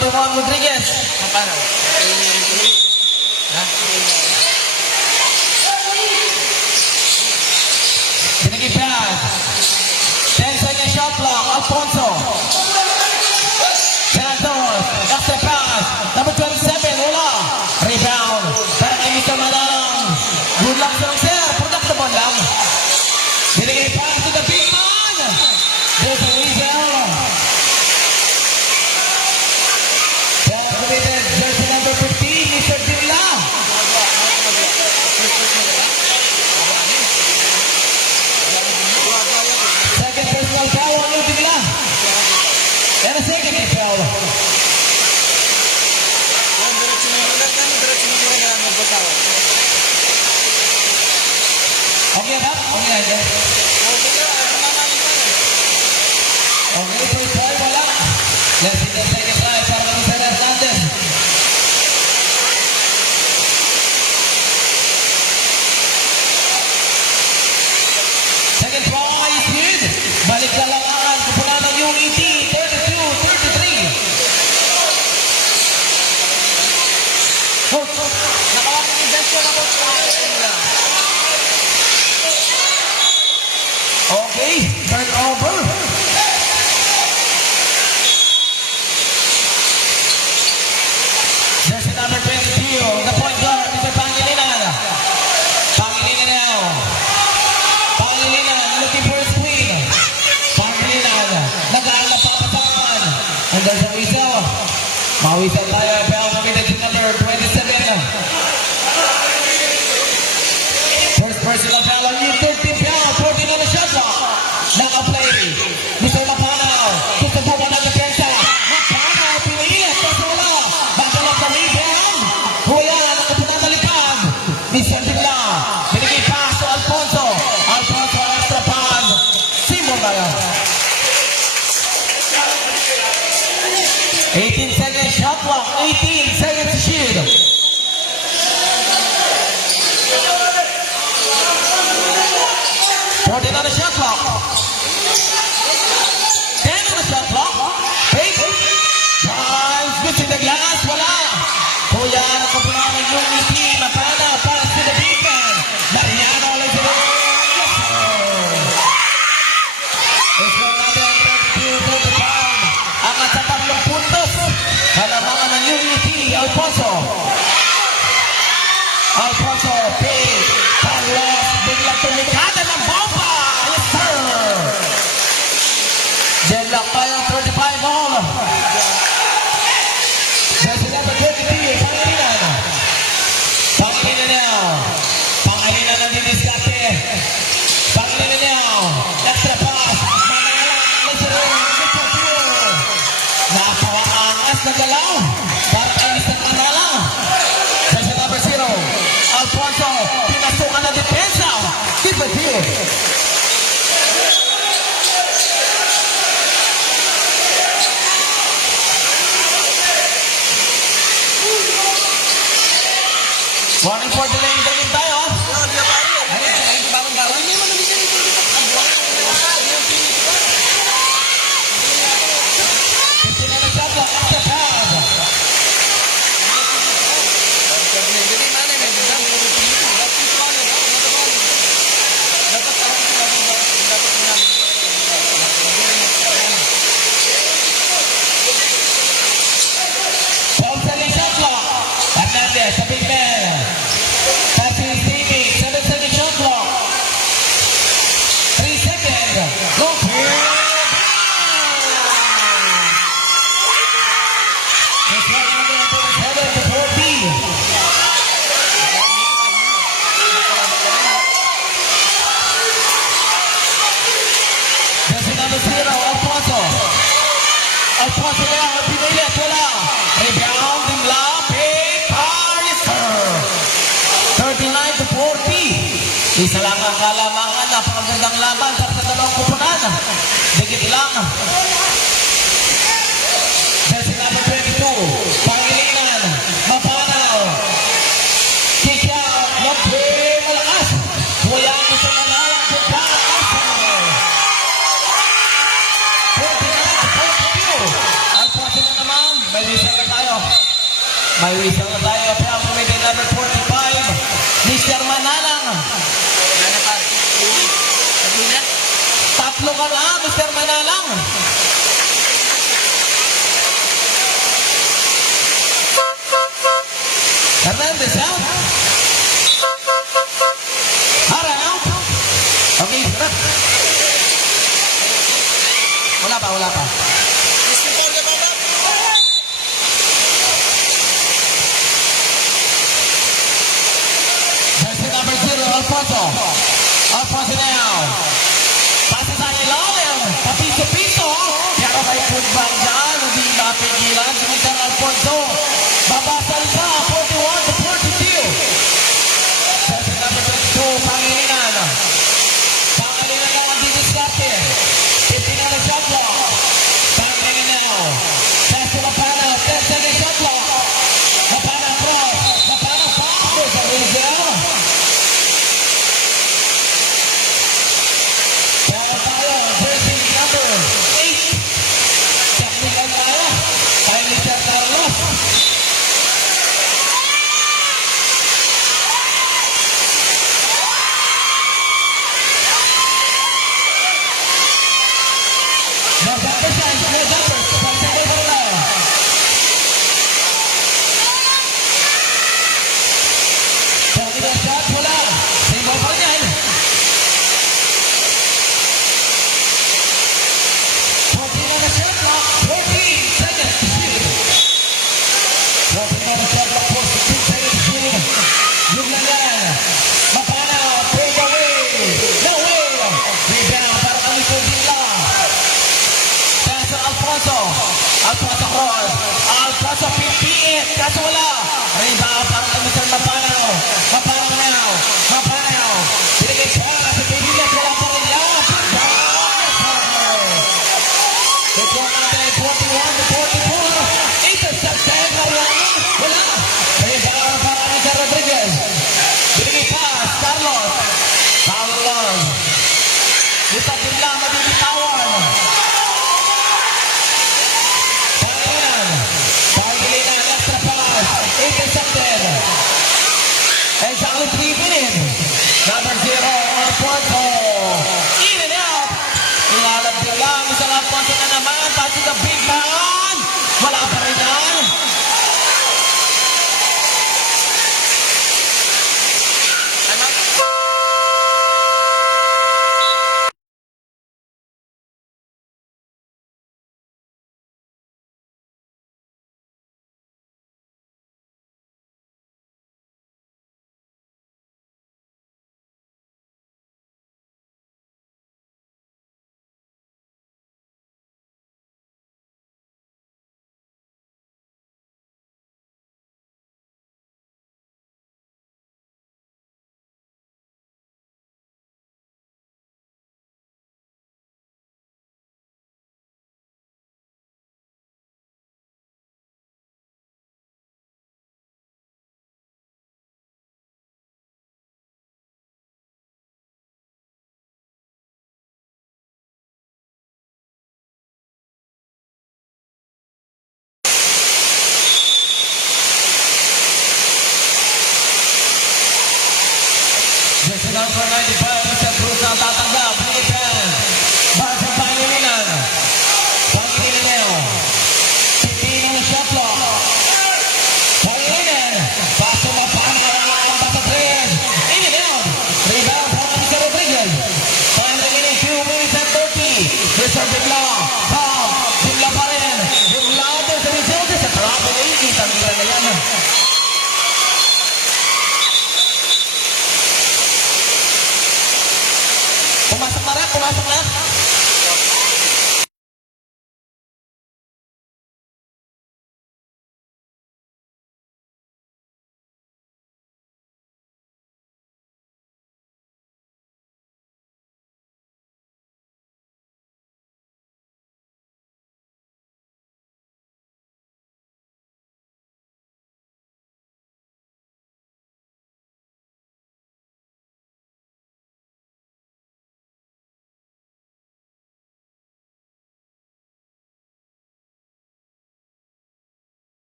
number 1, Rodriguez. Paano? Ha? Binigay pass. 10-second shot clock. Alfonso. Santos. Extra pass. Number 27. Wala. Rebound. Para kay Mr. Manang. Good luck sa sir. Productable lang. Binigay pass to the big man. There's a Weasel. Committed. Jersey number 15. Mr. Dilla. Second personal foul on you, Dilla. And a second foul. Okay na? Okay na. Okay, first try, wala. Let's see the second try para kami sa Hernandez. Second try is good. Balik na lang ang kupunan ng UET. 32-33. Nakawak ng gesture ako sa Okay, turnover. Jersey number 22, the point guard, Mr. Pangilinan. Pangilinan now. Pangilinan, looking for a screen. Pangilinan, nag-aaral na papasakan. And there's a whistle. Mawisal tayo, pero committed to number 27. First personal foul on you, 13 foul, 14 on the shot clock. Naka-play. Mr. Mapanaw, gusto po ba ng depensa? Mapanaw, pinilit, kasi wala. Battle of the rebound. Hula, nakapunta na lipad. Mr. Dilla, binigay pass to Alfonso. Alfonso, extra pass. Simon na lang. 18 seconds shot clock, 18 seconds to shoot. 14 on the shot clock. 10 on the shot clock. Take. Drives, missing the glass. Wala. Kuya, nakapunan ng UET. Mapana, pass to the defense. Mariano, let's go. Yes, sir. Let's go natin. 32-35. Angat sa 3 puntos. Kalamangan ng UET. Alfonso. Alfonso, big. Carlos, biglang tumikada ng bomba. Yes, sir. Deadlock tayo, 35 all. Jersey number 23, Pangilinan. Pangilinan now. Pangilinan na diniskate. Pangilinan now. Extra pass. Manalang, let's go. Napakaangas na galaw. Para kay Mr. Manalang. Jersey number 0. Alfonso, pinasukan na depensa. Keep it here. Warning for delaying the game tayo. Hernandez, the big man. Passing his teammate. 7-second shot clock. 3 seconds. Go clear. It's right under the 7 to 14. Jersey number 0, Alfonso. Alfonso now, pinilit, wala. Rebound, Dimla, big Paris, 39 to 40. Isa lang ang kalamangan, napakagandang laban para sa dalawang kupunan. Dikit lang. Jersey number 22, Pangilinan, Mapanaw. Kick out, Lopez, malakas. Kuya, isa na lang, big Paris. 49 to 42. Alfonso na naman, may isa wala pa. Disregard na ba? Jersey number 0, Alfonso. Alfonso now. Pasa sa ilalim. Papiso-piso. Pero may football dyan. Hindi napigilan. Si Mr. Alfonso. Babasal pa. 41-42. Jersey number 22, Pangilinan. Pangilinan lang ang didiskarte. 15 na shot clock. Pangilinan now. Pass to Mapana. 10-second shot clock. Mapana cross. Mapana pass. Sa Rizal. Kaya tayo, jersey number 8. Technical tayo. Kay Mr. Carlos. No jumper signs, no jumpers. Pagsabi ko lang. Technical shot, wala. Single pa niyan. 14 on the shot clock, 14 seconds to shoot. 14 on the shot clock, 14 seconds to shoot. Yung lang yan. Mapana, take away. No way. Rebound para kami sa Dila. Pass to Alfonso. Alfonso cross. Alfonso 15. Kaso wala. Rebound para kami sa Mapana. Mapana now. Mapana now. Binigay siya. Nasa Dila. Wala pa rin yan. Ito natin, 41-44. Intercepted. Wala. Rebound para kami sa Rodriguez. Binigay pass. Carlos. Carlos. Dito Dila madibitawan. Pangilinan, extra pass, intercepted. Exactly 3 minutes. Number 0, Alfonso. In and out. Ilalabdi lang, isang Alfonso na naman. Pass to the big man. Wala pa rin yan. Jersey number 95, Mr. Cruz ang tatanggap. Pilipan. Basa Pangilinan. Pangilinan now. 15 on the shot clock. Pangilinan. Paso Mapana. Basa 3. In and out. Rebound para Mr. Rodriguez. Time remaining 2 minutes and 30. Mr. Bigla. Tom. Bigla pa rin. Bigla doon sa Rizal. Sa travel. Kitang-kita na yan.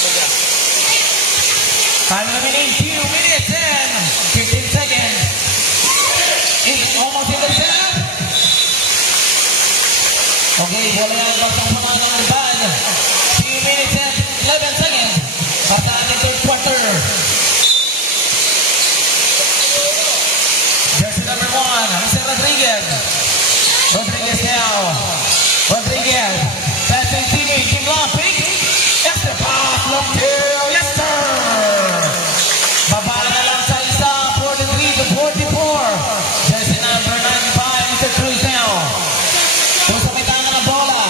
mo dyan. Time remaining 2 minutes and 15 seconds. It's almost in the set. Okay, bola yang bertempatan dengan Liban. 2 minutes and 11 seconds. Pertahanan di third quarter. Jersey number 1, Mr. Rodriguez. Rodriguez now. Rodriguez. Passing teammate, Jim Lopic. Yes, the pass. Look here. Yes, sir. Baba na lang sa isa. 43 to 44. Jersey number 95, Mr. Cruz now. Kung sa may tanga ng bola.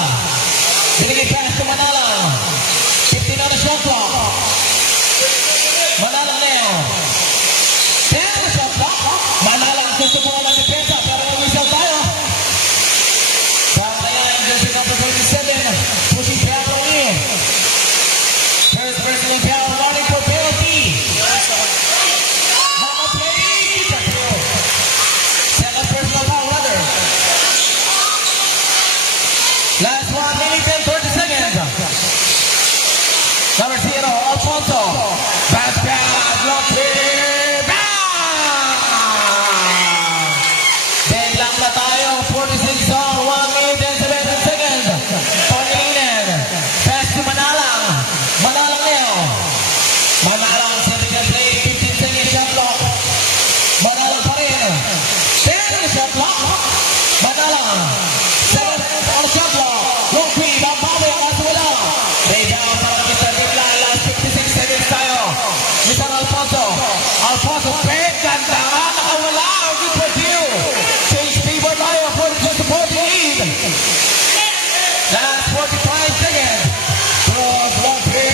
Binigay pass to Manalang. 15 on the shot clock. Manalang now. 10 on the shot clock. Manalang gusto mo ng depensa pero umisaw tayo. Kaya yung jersey number 27. Pushing Piano in. First personal foul. Running for penalty. Mama play. Second personal foul rather. Last 1 minute and 30 seconds. Number 0, Alfonso. Pass, lock here. Bang! Then lang na tayo. 46 on 1 minute and 17 seconds. Pangilinan. Pass to Manalang. Manalang now. Manalang, 7 play. 15 seconds shot clock. Manalang pa rin. 10 shot clock. Manalang. 7 on shot clock. Long three. Babawi ang kaso wala. Lay down para Mr. Biglan. Last 56 seconds tayo. Mr. Alfonso. Alfonso, peg. Ganda. Nakawala. Good for you. Change favor tayo for the supporting lead. Last 45 seconds. Cross, long three.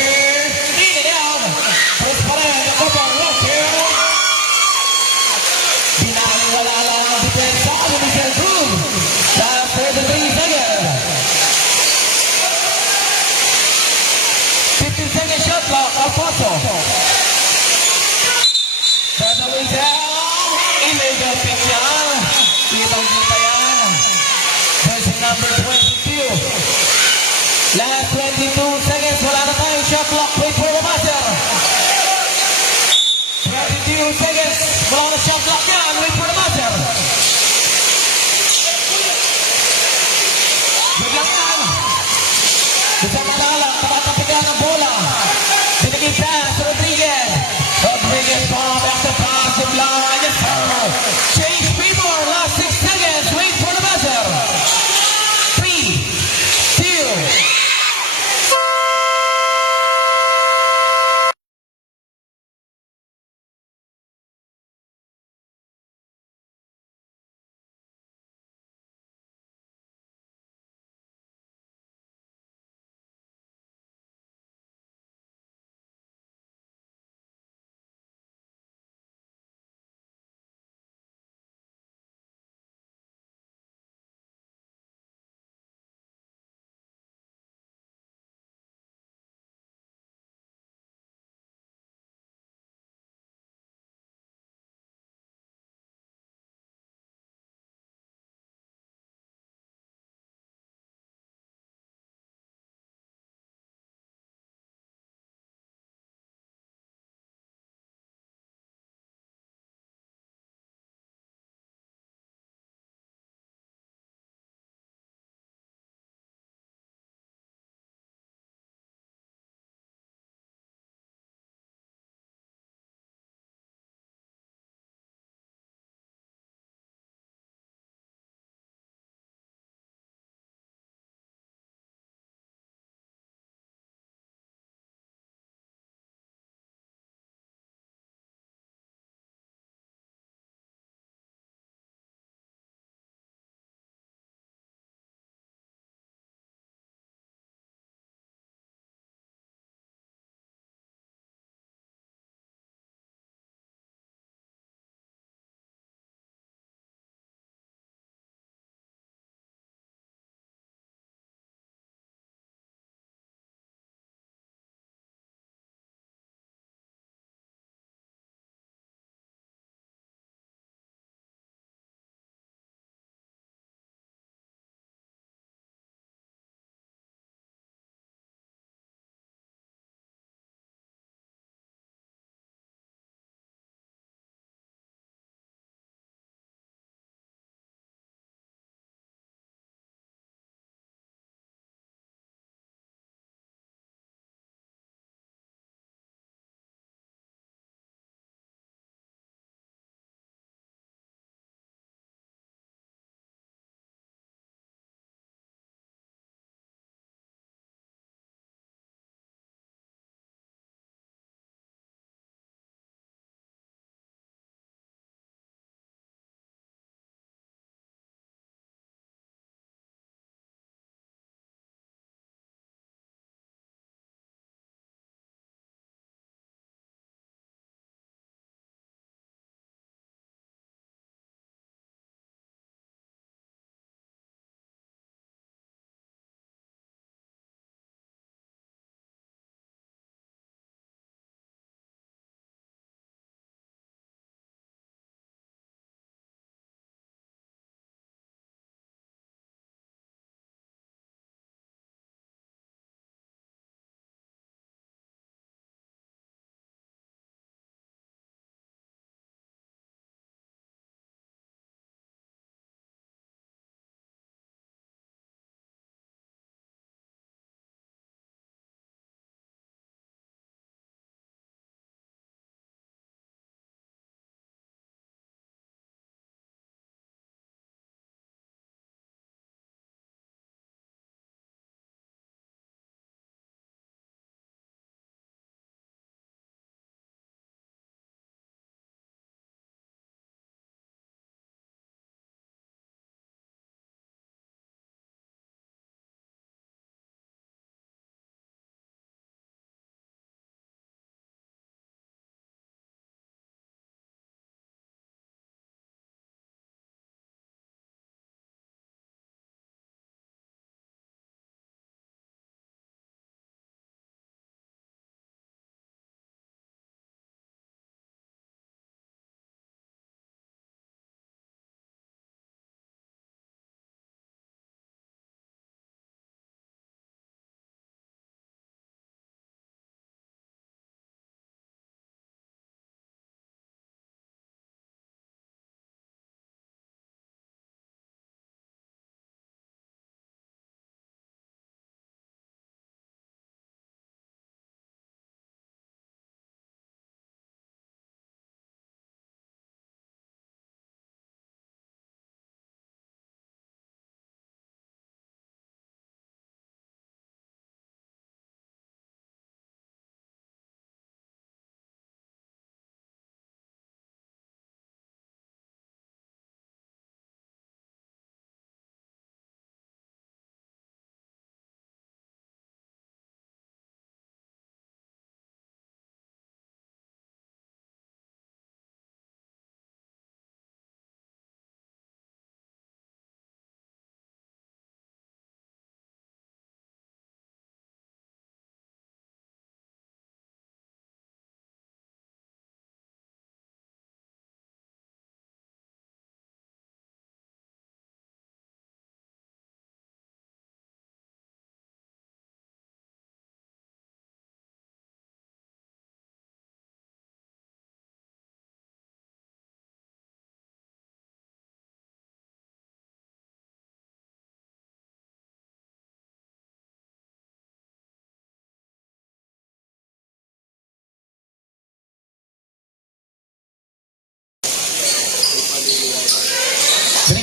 Lead it down. Chris pa rin. Nakobo, long three. Binaliwala lang ang depensa ni Mr. Cruz. Last 33 seconds. 15 second shot clock. Alfonso. That's a way down. Illegal pick yan. Kitang-kita yan. Jersey number 22.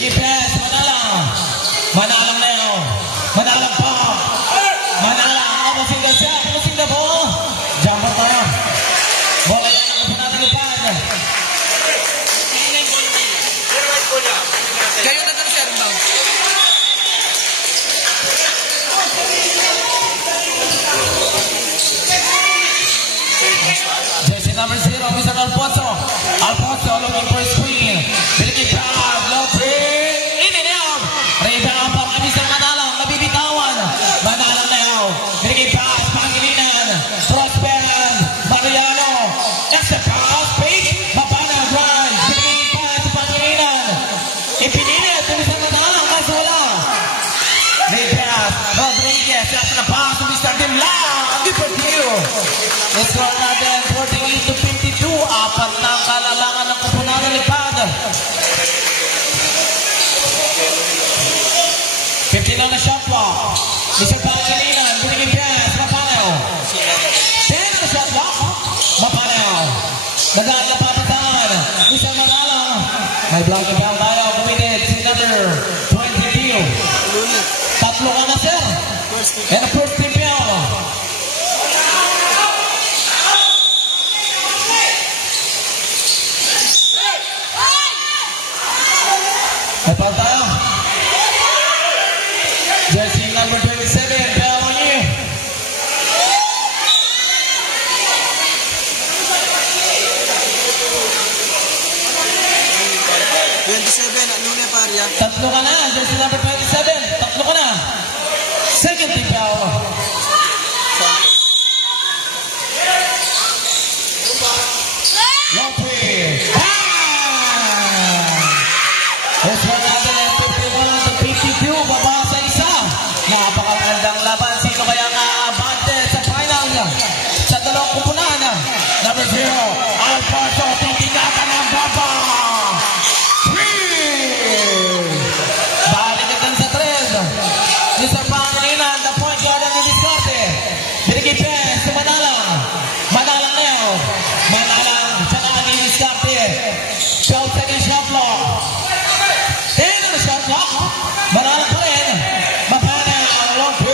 Ricky Pes, Manalang. Manalang na yun. Manalang pa. Manalang. Amasing na siya. Amasing na po. Jumper tayo. Bola yan ang kapunatan ni Pan. Kayo na doon, sir. Bang. Jersey number 0, Mr. Alfonso. Alfonso looking for a screen. Ricky Pes, low three. In and out. Rebound pa kami sa Manalang. Nabibitawan. Manalang na yun. Ricky Pes, Pangilinan. Prosper. Mariano. Extra pass. Pace. Mapana drive. Ricky Pes, Pangilinan. Ipinilit. Tumis sa Manalang. Kaso wala. Ricky Pes. Rodriguez. Last na pass. Mr. Dimlang. Different view. Score natin 48 to 52. Apat na ang kalalangan ng kapunan ni Pad. 15 na shot clock. Mr. Pangilinan, binigay pass, Mapanaw. 10 na shot clock. Mapanaw. Madali na papataan. Mr. Manalang. May block and down tayo. Committed. Another 22. Tatlo ka na, sir. And the first team foul. May foul tayo. Jersey number 27, foul on you. Tatlo ka na, jersey number 27. Tatlo ka na. Second team foul. Long three. This one natin ang 51 to 52. Baba sa isa. Napakagandang laban. Sino kaya nga-abante sa final? Sa dalawang kupunan. Number 0, Alfonso. Titigatan ang baba. 3. Balikan sa 3. Mr. Pangilinan, the point guard ang didiskarte. Binigay Pes sa Manalang. Manalang na yun. Manalang sa didiskarte. 12 second shot clock. Shot clock. Manalang pa rin. Mapana. Long three.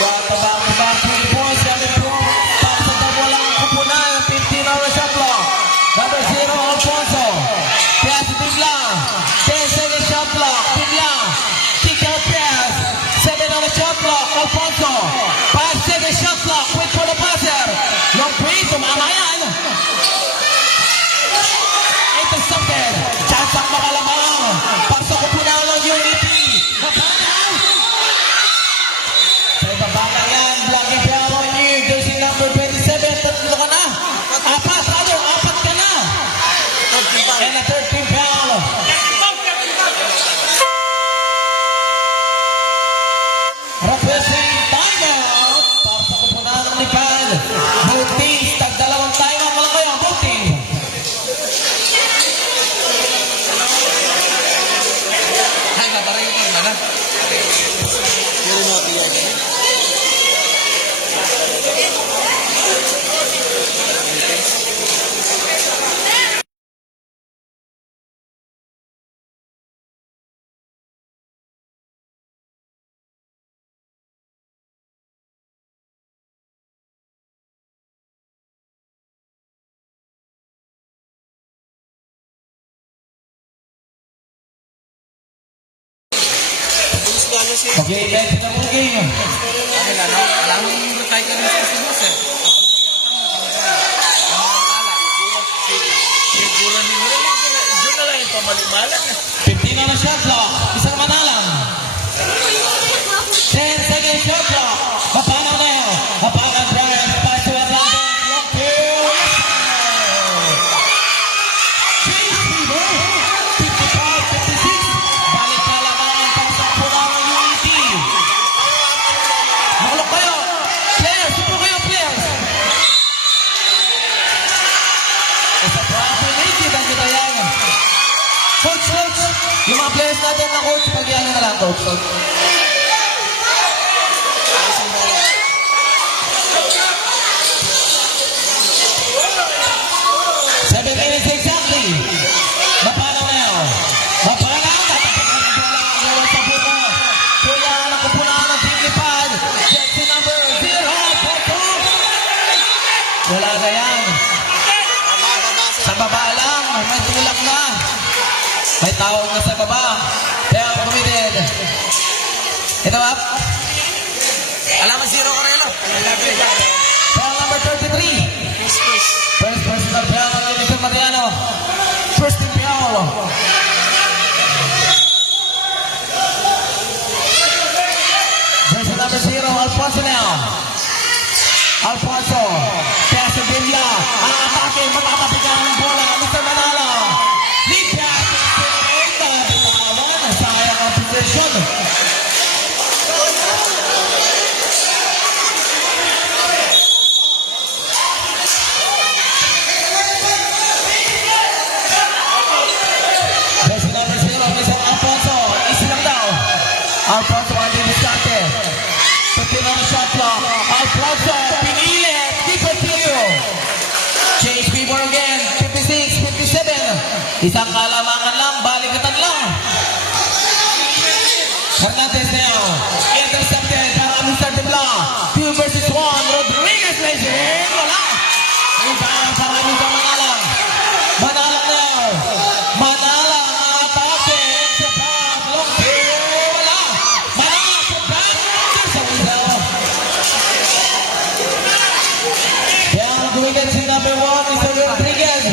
Back-to-back 3 points. Seven points. Para sa tawalang kupunan. 15 on the shot clock. Number 0, Alfonso. Pass to Biglang. 10 second shot clock. Biglang. Kick out pass. 7 on the shot clock. Alfonso. 5 second shot clock. Wait for the passer. Long three. Tumama yan. Intercepted. Chance ang makalamang. Para sa kupunan ng Unity. Napanaw. Sa ibaba na yan. Blocking foul on you. Jersey number 27. Tatlo ka na. Apat ka na. And a 13 foul. Referee timeout para sa kupunan ng Nepal. Both teams, tag-dalawang timeout mo lang kayo. Both teams. Ay, babaray yung mana. Okay, guys, ito po game. Alam mo yung tayo ka rin sa sir. Siguro ni mo. Diyan na lang yung pamalimalan. 15 on the shot clock. Isang Manalang. 10 second shot clock. Mapanaw na yun. Mapanaw drive. Pass to Atlanta. Long kill. Chase Weaver. 55-56. Balik na lamang ang pagsapunan ng Unity. Makulok kayo. Players. Supo kayo, players. Isa proper naked ang kita yan. Coach. Yung mga players natin na coach, pag-iano na lang, coach. Sa baba lang, may tulak na. May tawag na sa baba. Kaya committed. Ito ba? Alaman zero Corello. Bell number 33. First personal foul ng Mr. Mariano. First team foul. Jersey number 0, Alfonso now. Alfonso. Pass to Villa. Ang atake, matatapikan ng bola. Mr. Manalo. Lead pass. Sayang ang position. Jersey number 0, Mr. Alfonso. Easy lang daw. Alfonso ang didiskarte. Pagkina ng shot clock. Alfonso, pinilit. Keeper Tilio. Change people again. 56, 57. Isang kalamangan lang, balikatan lang. Hernandez now. Intercepted para Mr. Debla. 2 versus 1. Rodriguez Legend. Wala. Rebound para Mr. Manalang. Manalang now. Manalang ang atake. Sa back. Long two. Wala. Manalang sa back. Sa window. Kaya ang gumigan si number 1, Mr. Rodriguez.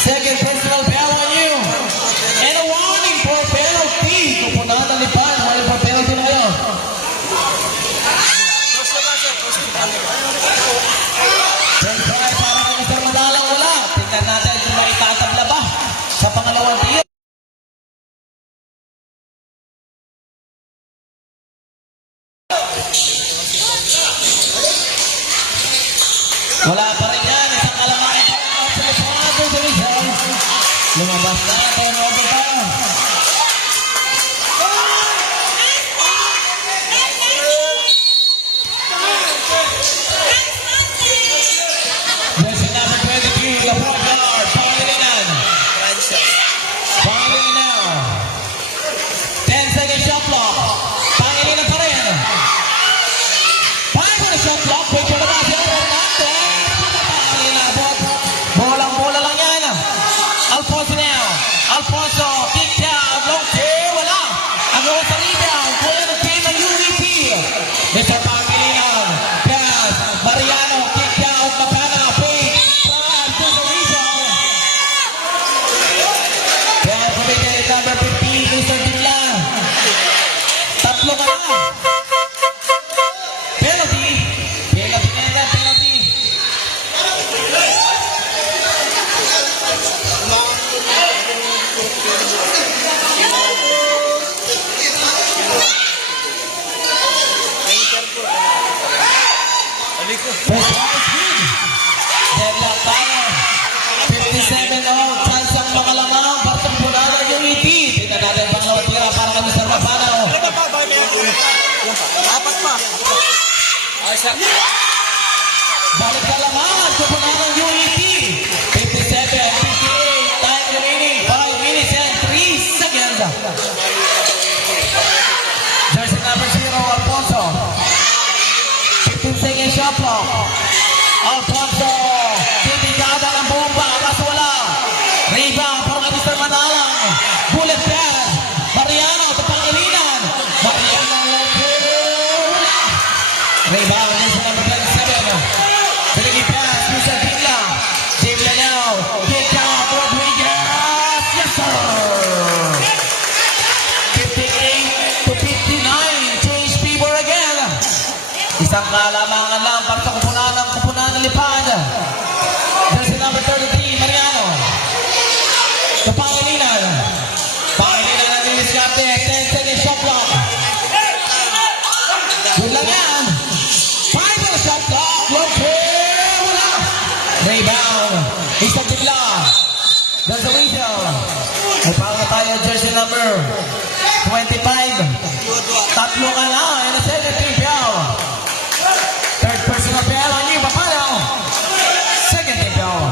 Second personal foul on you. And a warning for penalty. Kupunan ng lipan. Wala for penalty na kayo. Ten try para kay Mr. Madalang wala. Tingnan natin kung may tatabla ba sa pangalawang tier. Wala pa rin yan. Isang kalamangan pa rin sa Father Division. Lumabas na. Turnover pa. Jersey number 22, the point guard, Pangilinan. Pangilinan. 10-second shot clock. Pangilinan pa rin. 5 on the shot clock. Wait for the basket. Hernandez. Pangilinan. Bolang-bola lang yan. Alfonso now. Alfonso. Kick out. Long two. Wala. Ang gawa sa rebound. Bola ng team ng UEP. Mr. Pangilinan. Pass. Mariano. Kick out. Makana. Fake. Pass. To the rebound. Kaya committed number 15. Mr. Dibla. Tatlo ka na. Penalty. Penalty na yan. Penalty. First one is good. Deadlock tayo. 57 all. Chance ang pangalamang. Bartang Bulana yung UEP. Tingnan natin ang pangalawang tira para kami sa Mapanaw. Apat pa. Balik ka laman. Kupunan ng UEP. 57, 58. Time remaining. 5 minutes and 3 seconds. Jersey number 0, Alfonso. 15-second shot clock. Alfonso. Titigada ng bomba. Kaso wala. Rebound para kay Mr. Manalang. Bullet pass. Mariano sa Pangilinan. Mariano. Wala. Rebound. Mr. number 27. Siligi pass. Mr. Dibla. Dibla now. Kick out. Rodriguez. Yes, sir. 58 to 59. Change people again. Isang kalamangan lang para sa kupunan ng lipan. Jersey number 33, Mariano. Sa Pangilinan. Pangilinan ang diniskarte. 10-second shot clock. Good lang yan. 5 on the shot clock. Okay, wala. Rebound. Isang Dibla. There's a whistle. May panga tayo, jersey number 25. Tatlo ka na. And a second team foul. Third personal foul on you, Papano. Second team foul.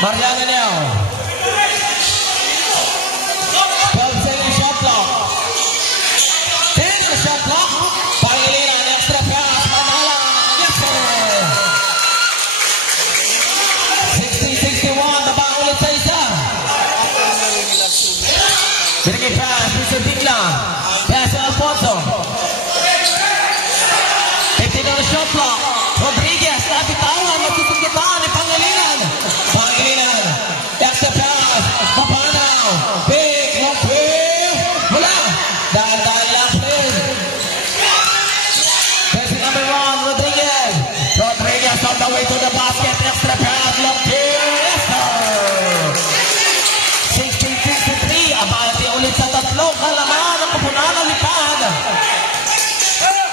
Mariano Neo. 12-second shot clock. 10 shot clock. Pangilinan, extra pass. Manala. Yes, sir. 60-61. Naba ulit sa isa. Binigay pass. Mr. Tigla. Pass sa Alfonso. 15 on the shot clock. Rodriguez. Napitawan. Magsusugitaan ni Pangilinan. Pangilinan. Extra pass. Mapanaw. Big. Long field. Wala. Dahil lang please. Passing number 1. Rodriguez. Rodriguez on the way to the basket. Extra pass. Long field. Yes, sir. 16-63. Abante ulit sa tatlong halaman ng Kupunan ng Lipad.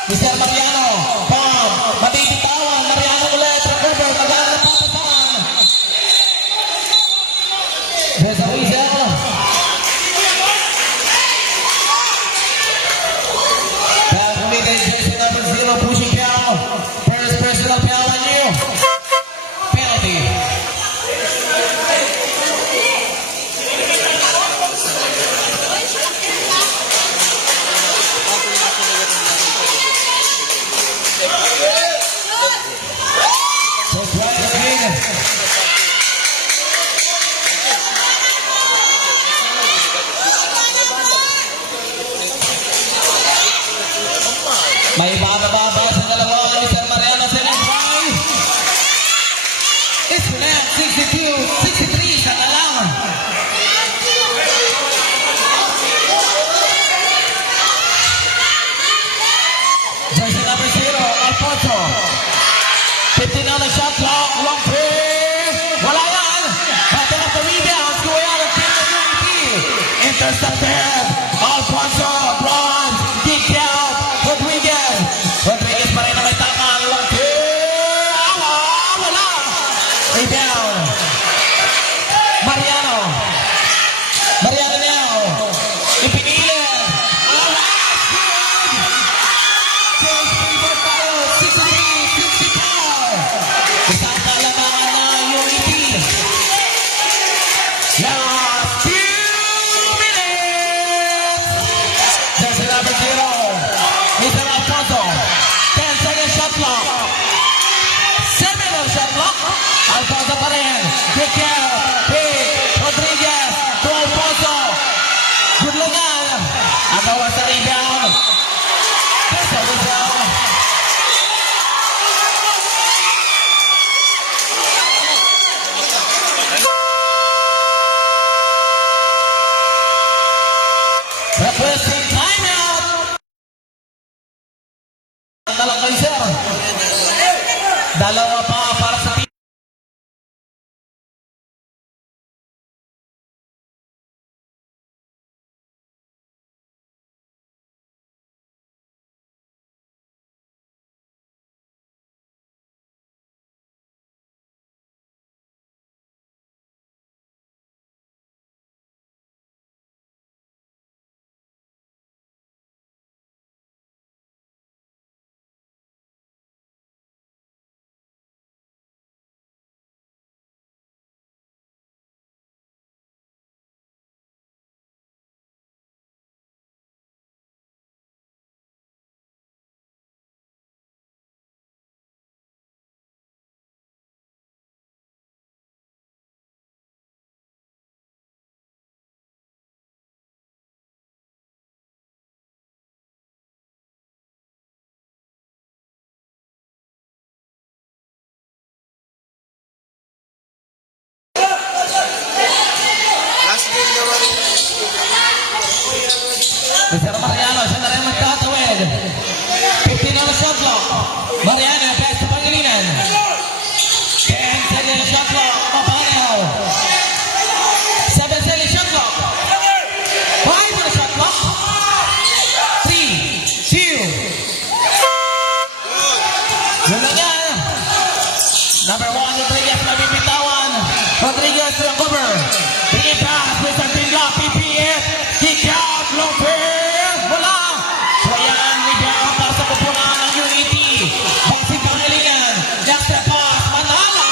Mr. Mariano. Bomb. Matibitawan. Mariano ulit. Recover. Magana na papasan. There's a whistle. Foul committed. Jersey number 0 pushing foul. First personal foul on you. Penalty. Take right again. May bababa sa dalawa ni Mr. Mariano sa next drive. It's net 62-63 sa Talangan. Jersey number 0, Alfonso. 15 on the shot clock, long play. Wala yan. Battle of the rebounds. Kuha yan ang team ng UNT. Intercepted. Alfonso. Bronze. Kick out. Rodriguez. Rodriguez pa rin na may tangan. Long play. Wala. Rebound. Mariano. Mariano now. Ipinilit. James Faber tayo. 63-64. Isang kalamangan na UNT. Last 2 minutes. There's a number 0. Mr. Alfonso. 10-second shot clock. 7 on shot clock. Alfonso pa rin. Kick out. Big. Rodriguez. To Alfonso. Good lugan. Agawa sa rebound. There's a whistle. Requesting timeout. Dalang kayo, sir. Dalawa pa para sa team. Mr. Mariano, siya na rin magtatawid. 15 on the shot clock. Mariano, pass to Pangilinan. 10-second shot clock. Mapanaw. 7-second shot clock. 5 on the shot clock. 3, 2. Yun na nga. Number 1, Rodriguez, nabibitawan. Rodriguez to the cover. Bring it pass. Mr. Tingla, PPF. Kick out. Long fair. Wala. Kaya rebound para sa Kupunan ng UNT. Basi Pangilinan. Next step pass. Manala.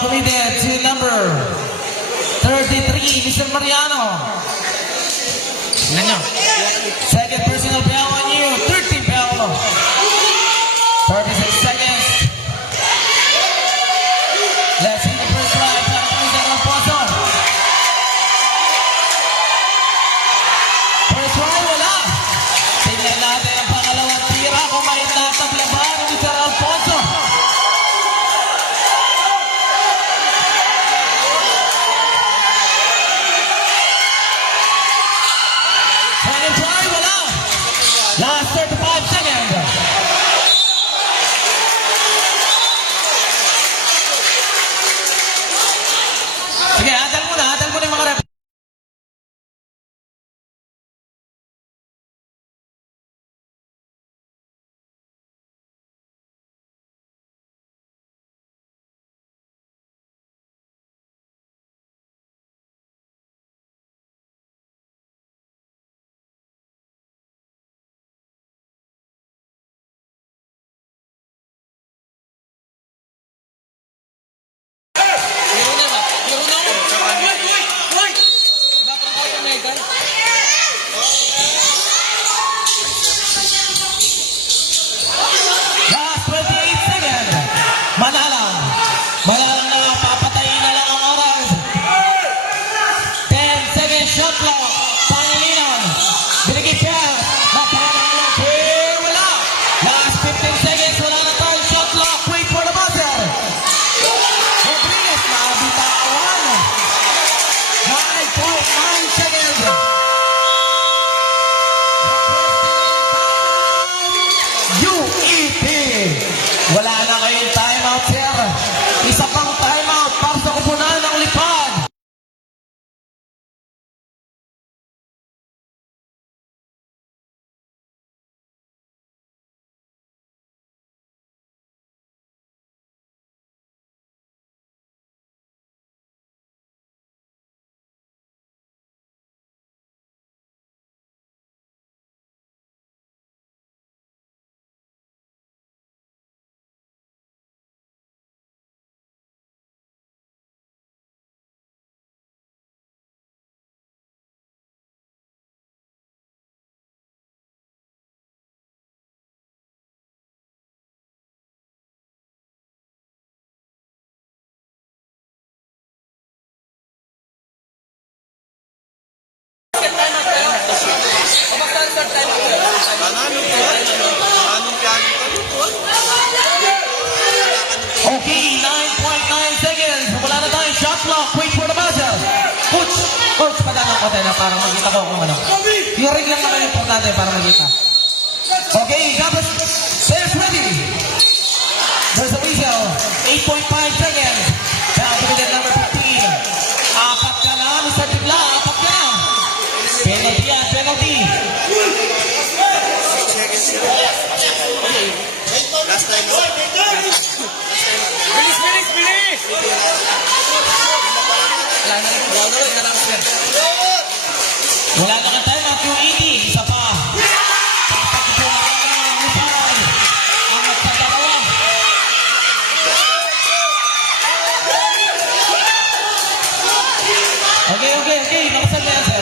committed to number 33, Mr. Mariano. Tingnan nyo. Second personal foul on you, 30 foul. 36 seconds. Let's see the first try para kami sa Ramposo. First try, wala. Tingnan natin ang pangalawang tira kung may tatablaban ni Mr. Alfonso. Second try, wala. Last 35 seconds. Sige, hatal muna yung mga rep. Last 28 seconds. Malalang na papatayin na lang ang oras. 10 seconds shot clock. Pangilinan. Binigay pass. Napanalo. Wala. Last 15 seconds. Wala na tayo shot clock. Wait for the buzzer. Rodriguez na bitawan. 9.9 seconds. UEP. Wala na kayong timeout, sir. Isa pang timeout para sa kupunan ng lipad. Okay, 9.9 seconds. Wala na tayong shot clock. Wait for the buzzer. Coach, padala ko tayo na para makita ko kung ano. Yung ring lang naman importante para makita. Okay, dapat players ready. There's a whistle. 8.5 seconds. Now, committed number 15. Apat ka na, Mr. Tigla. Apat ka na. Penalty yan, penalty. Last time. Bilis! Wala na nga tayo, Matthew 80. Isa pa. Papagpunan ng lipad. Angat sa dalawa. Okay. Nakasal na yan, sir.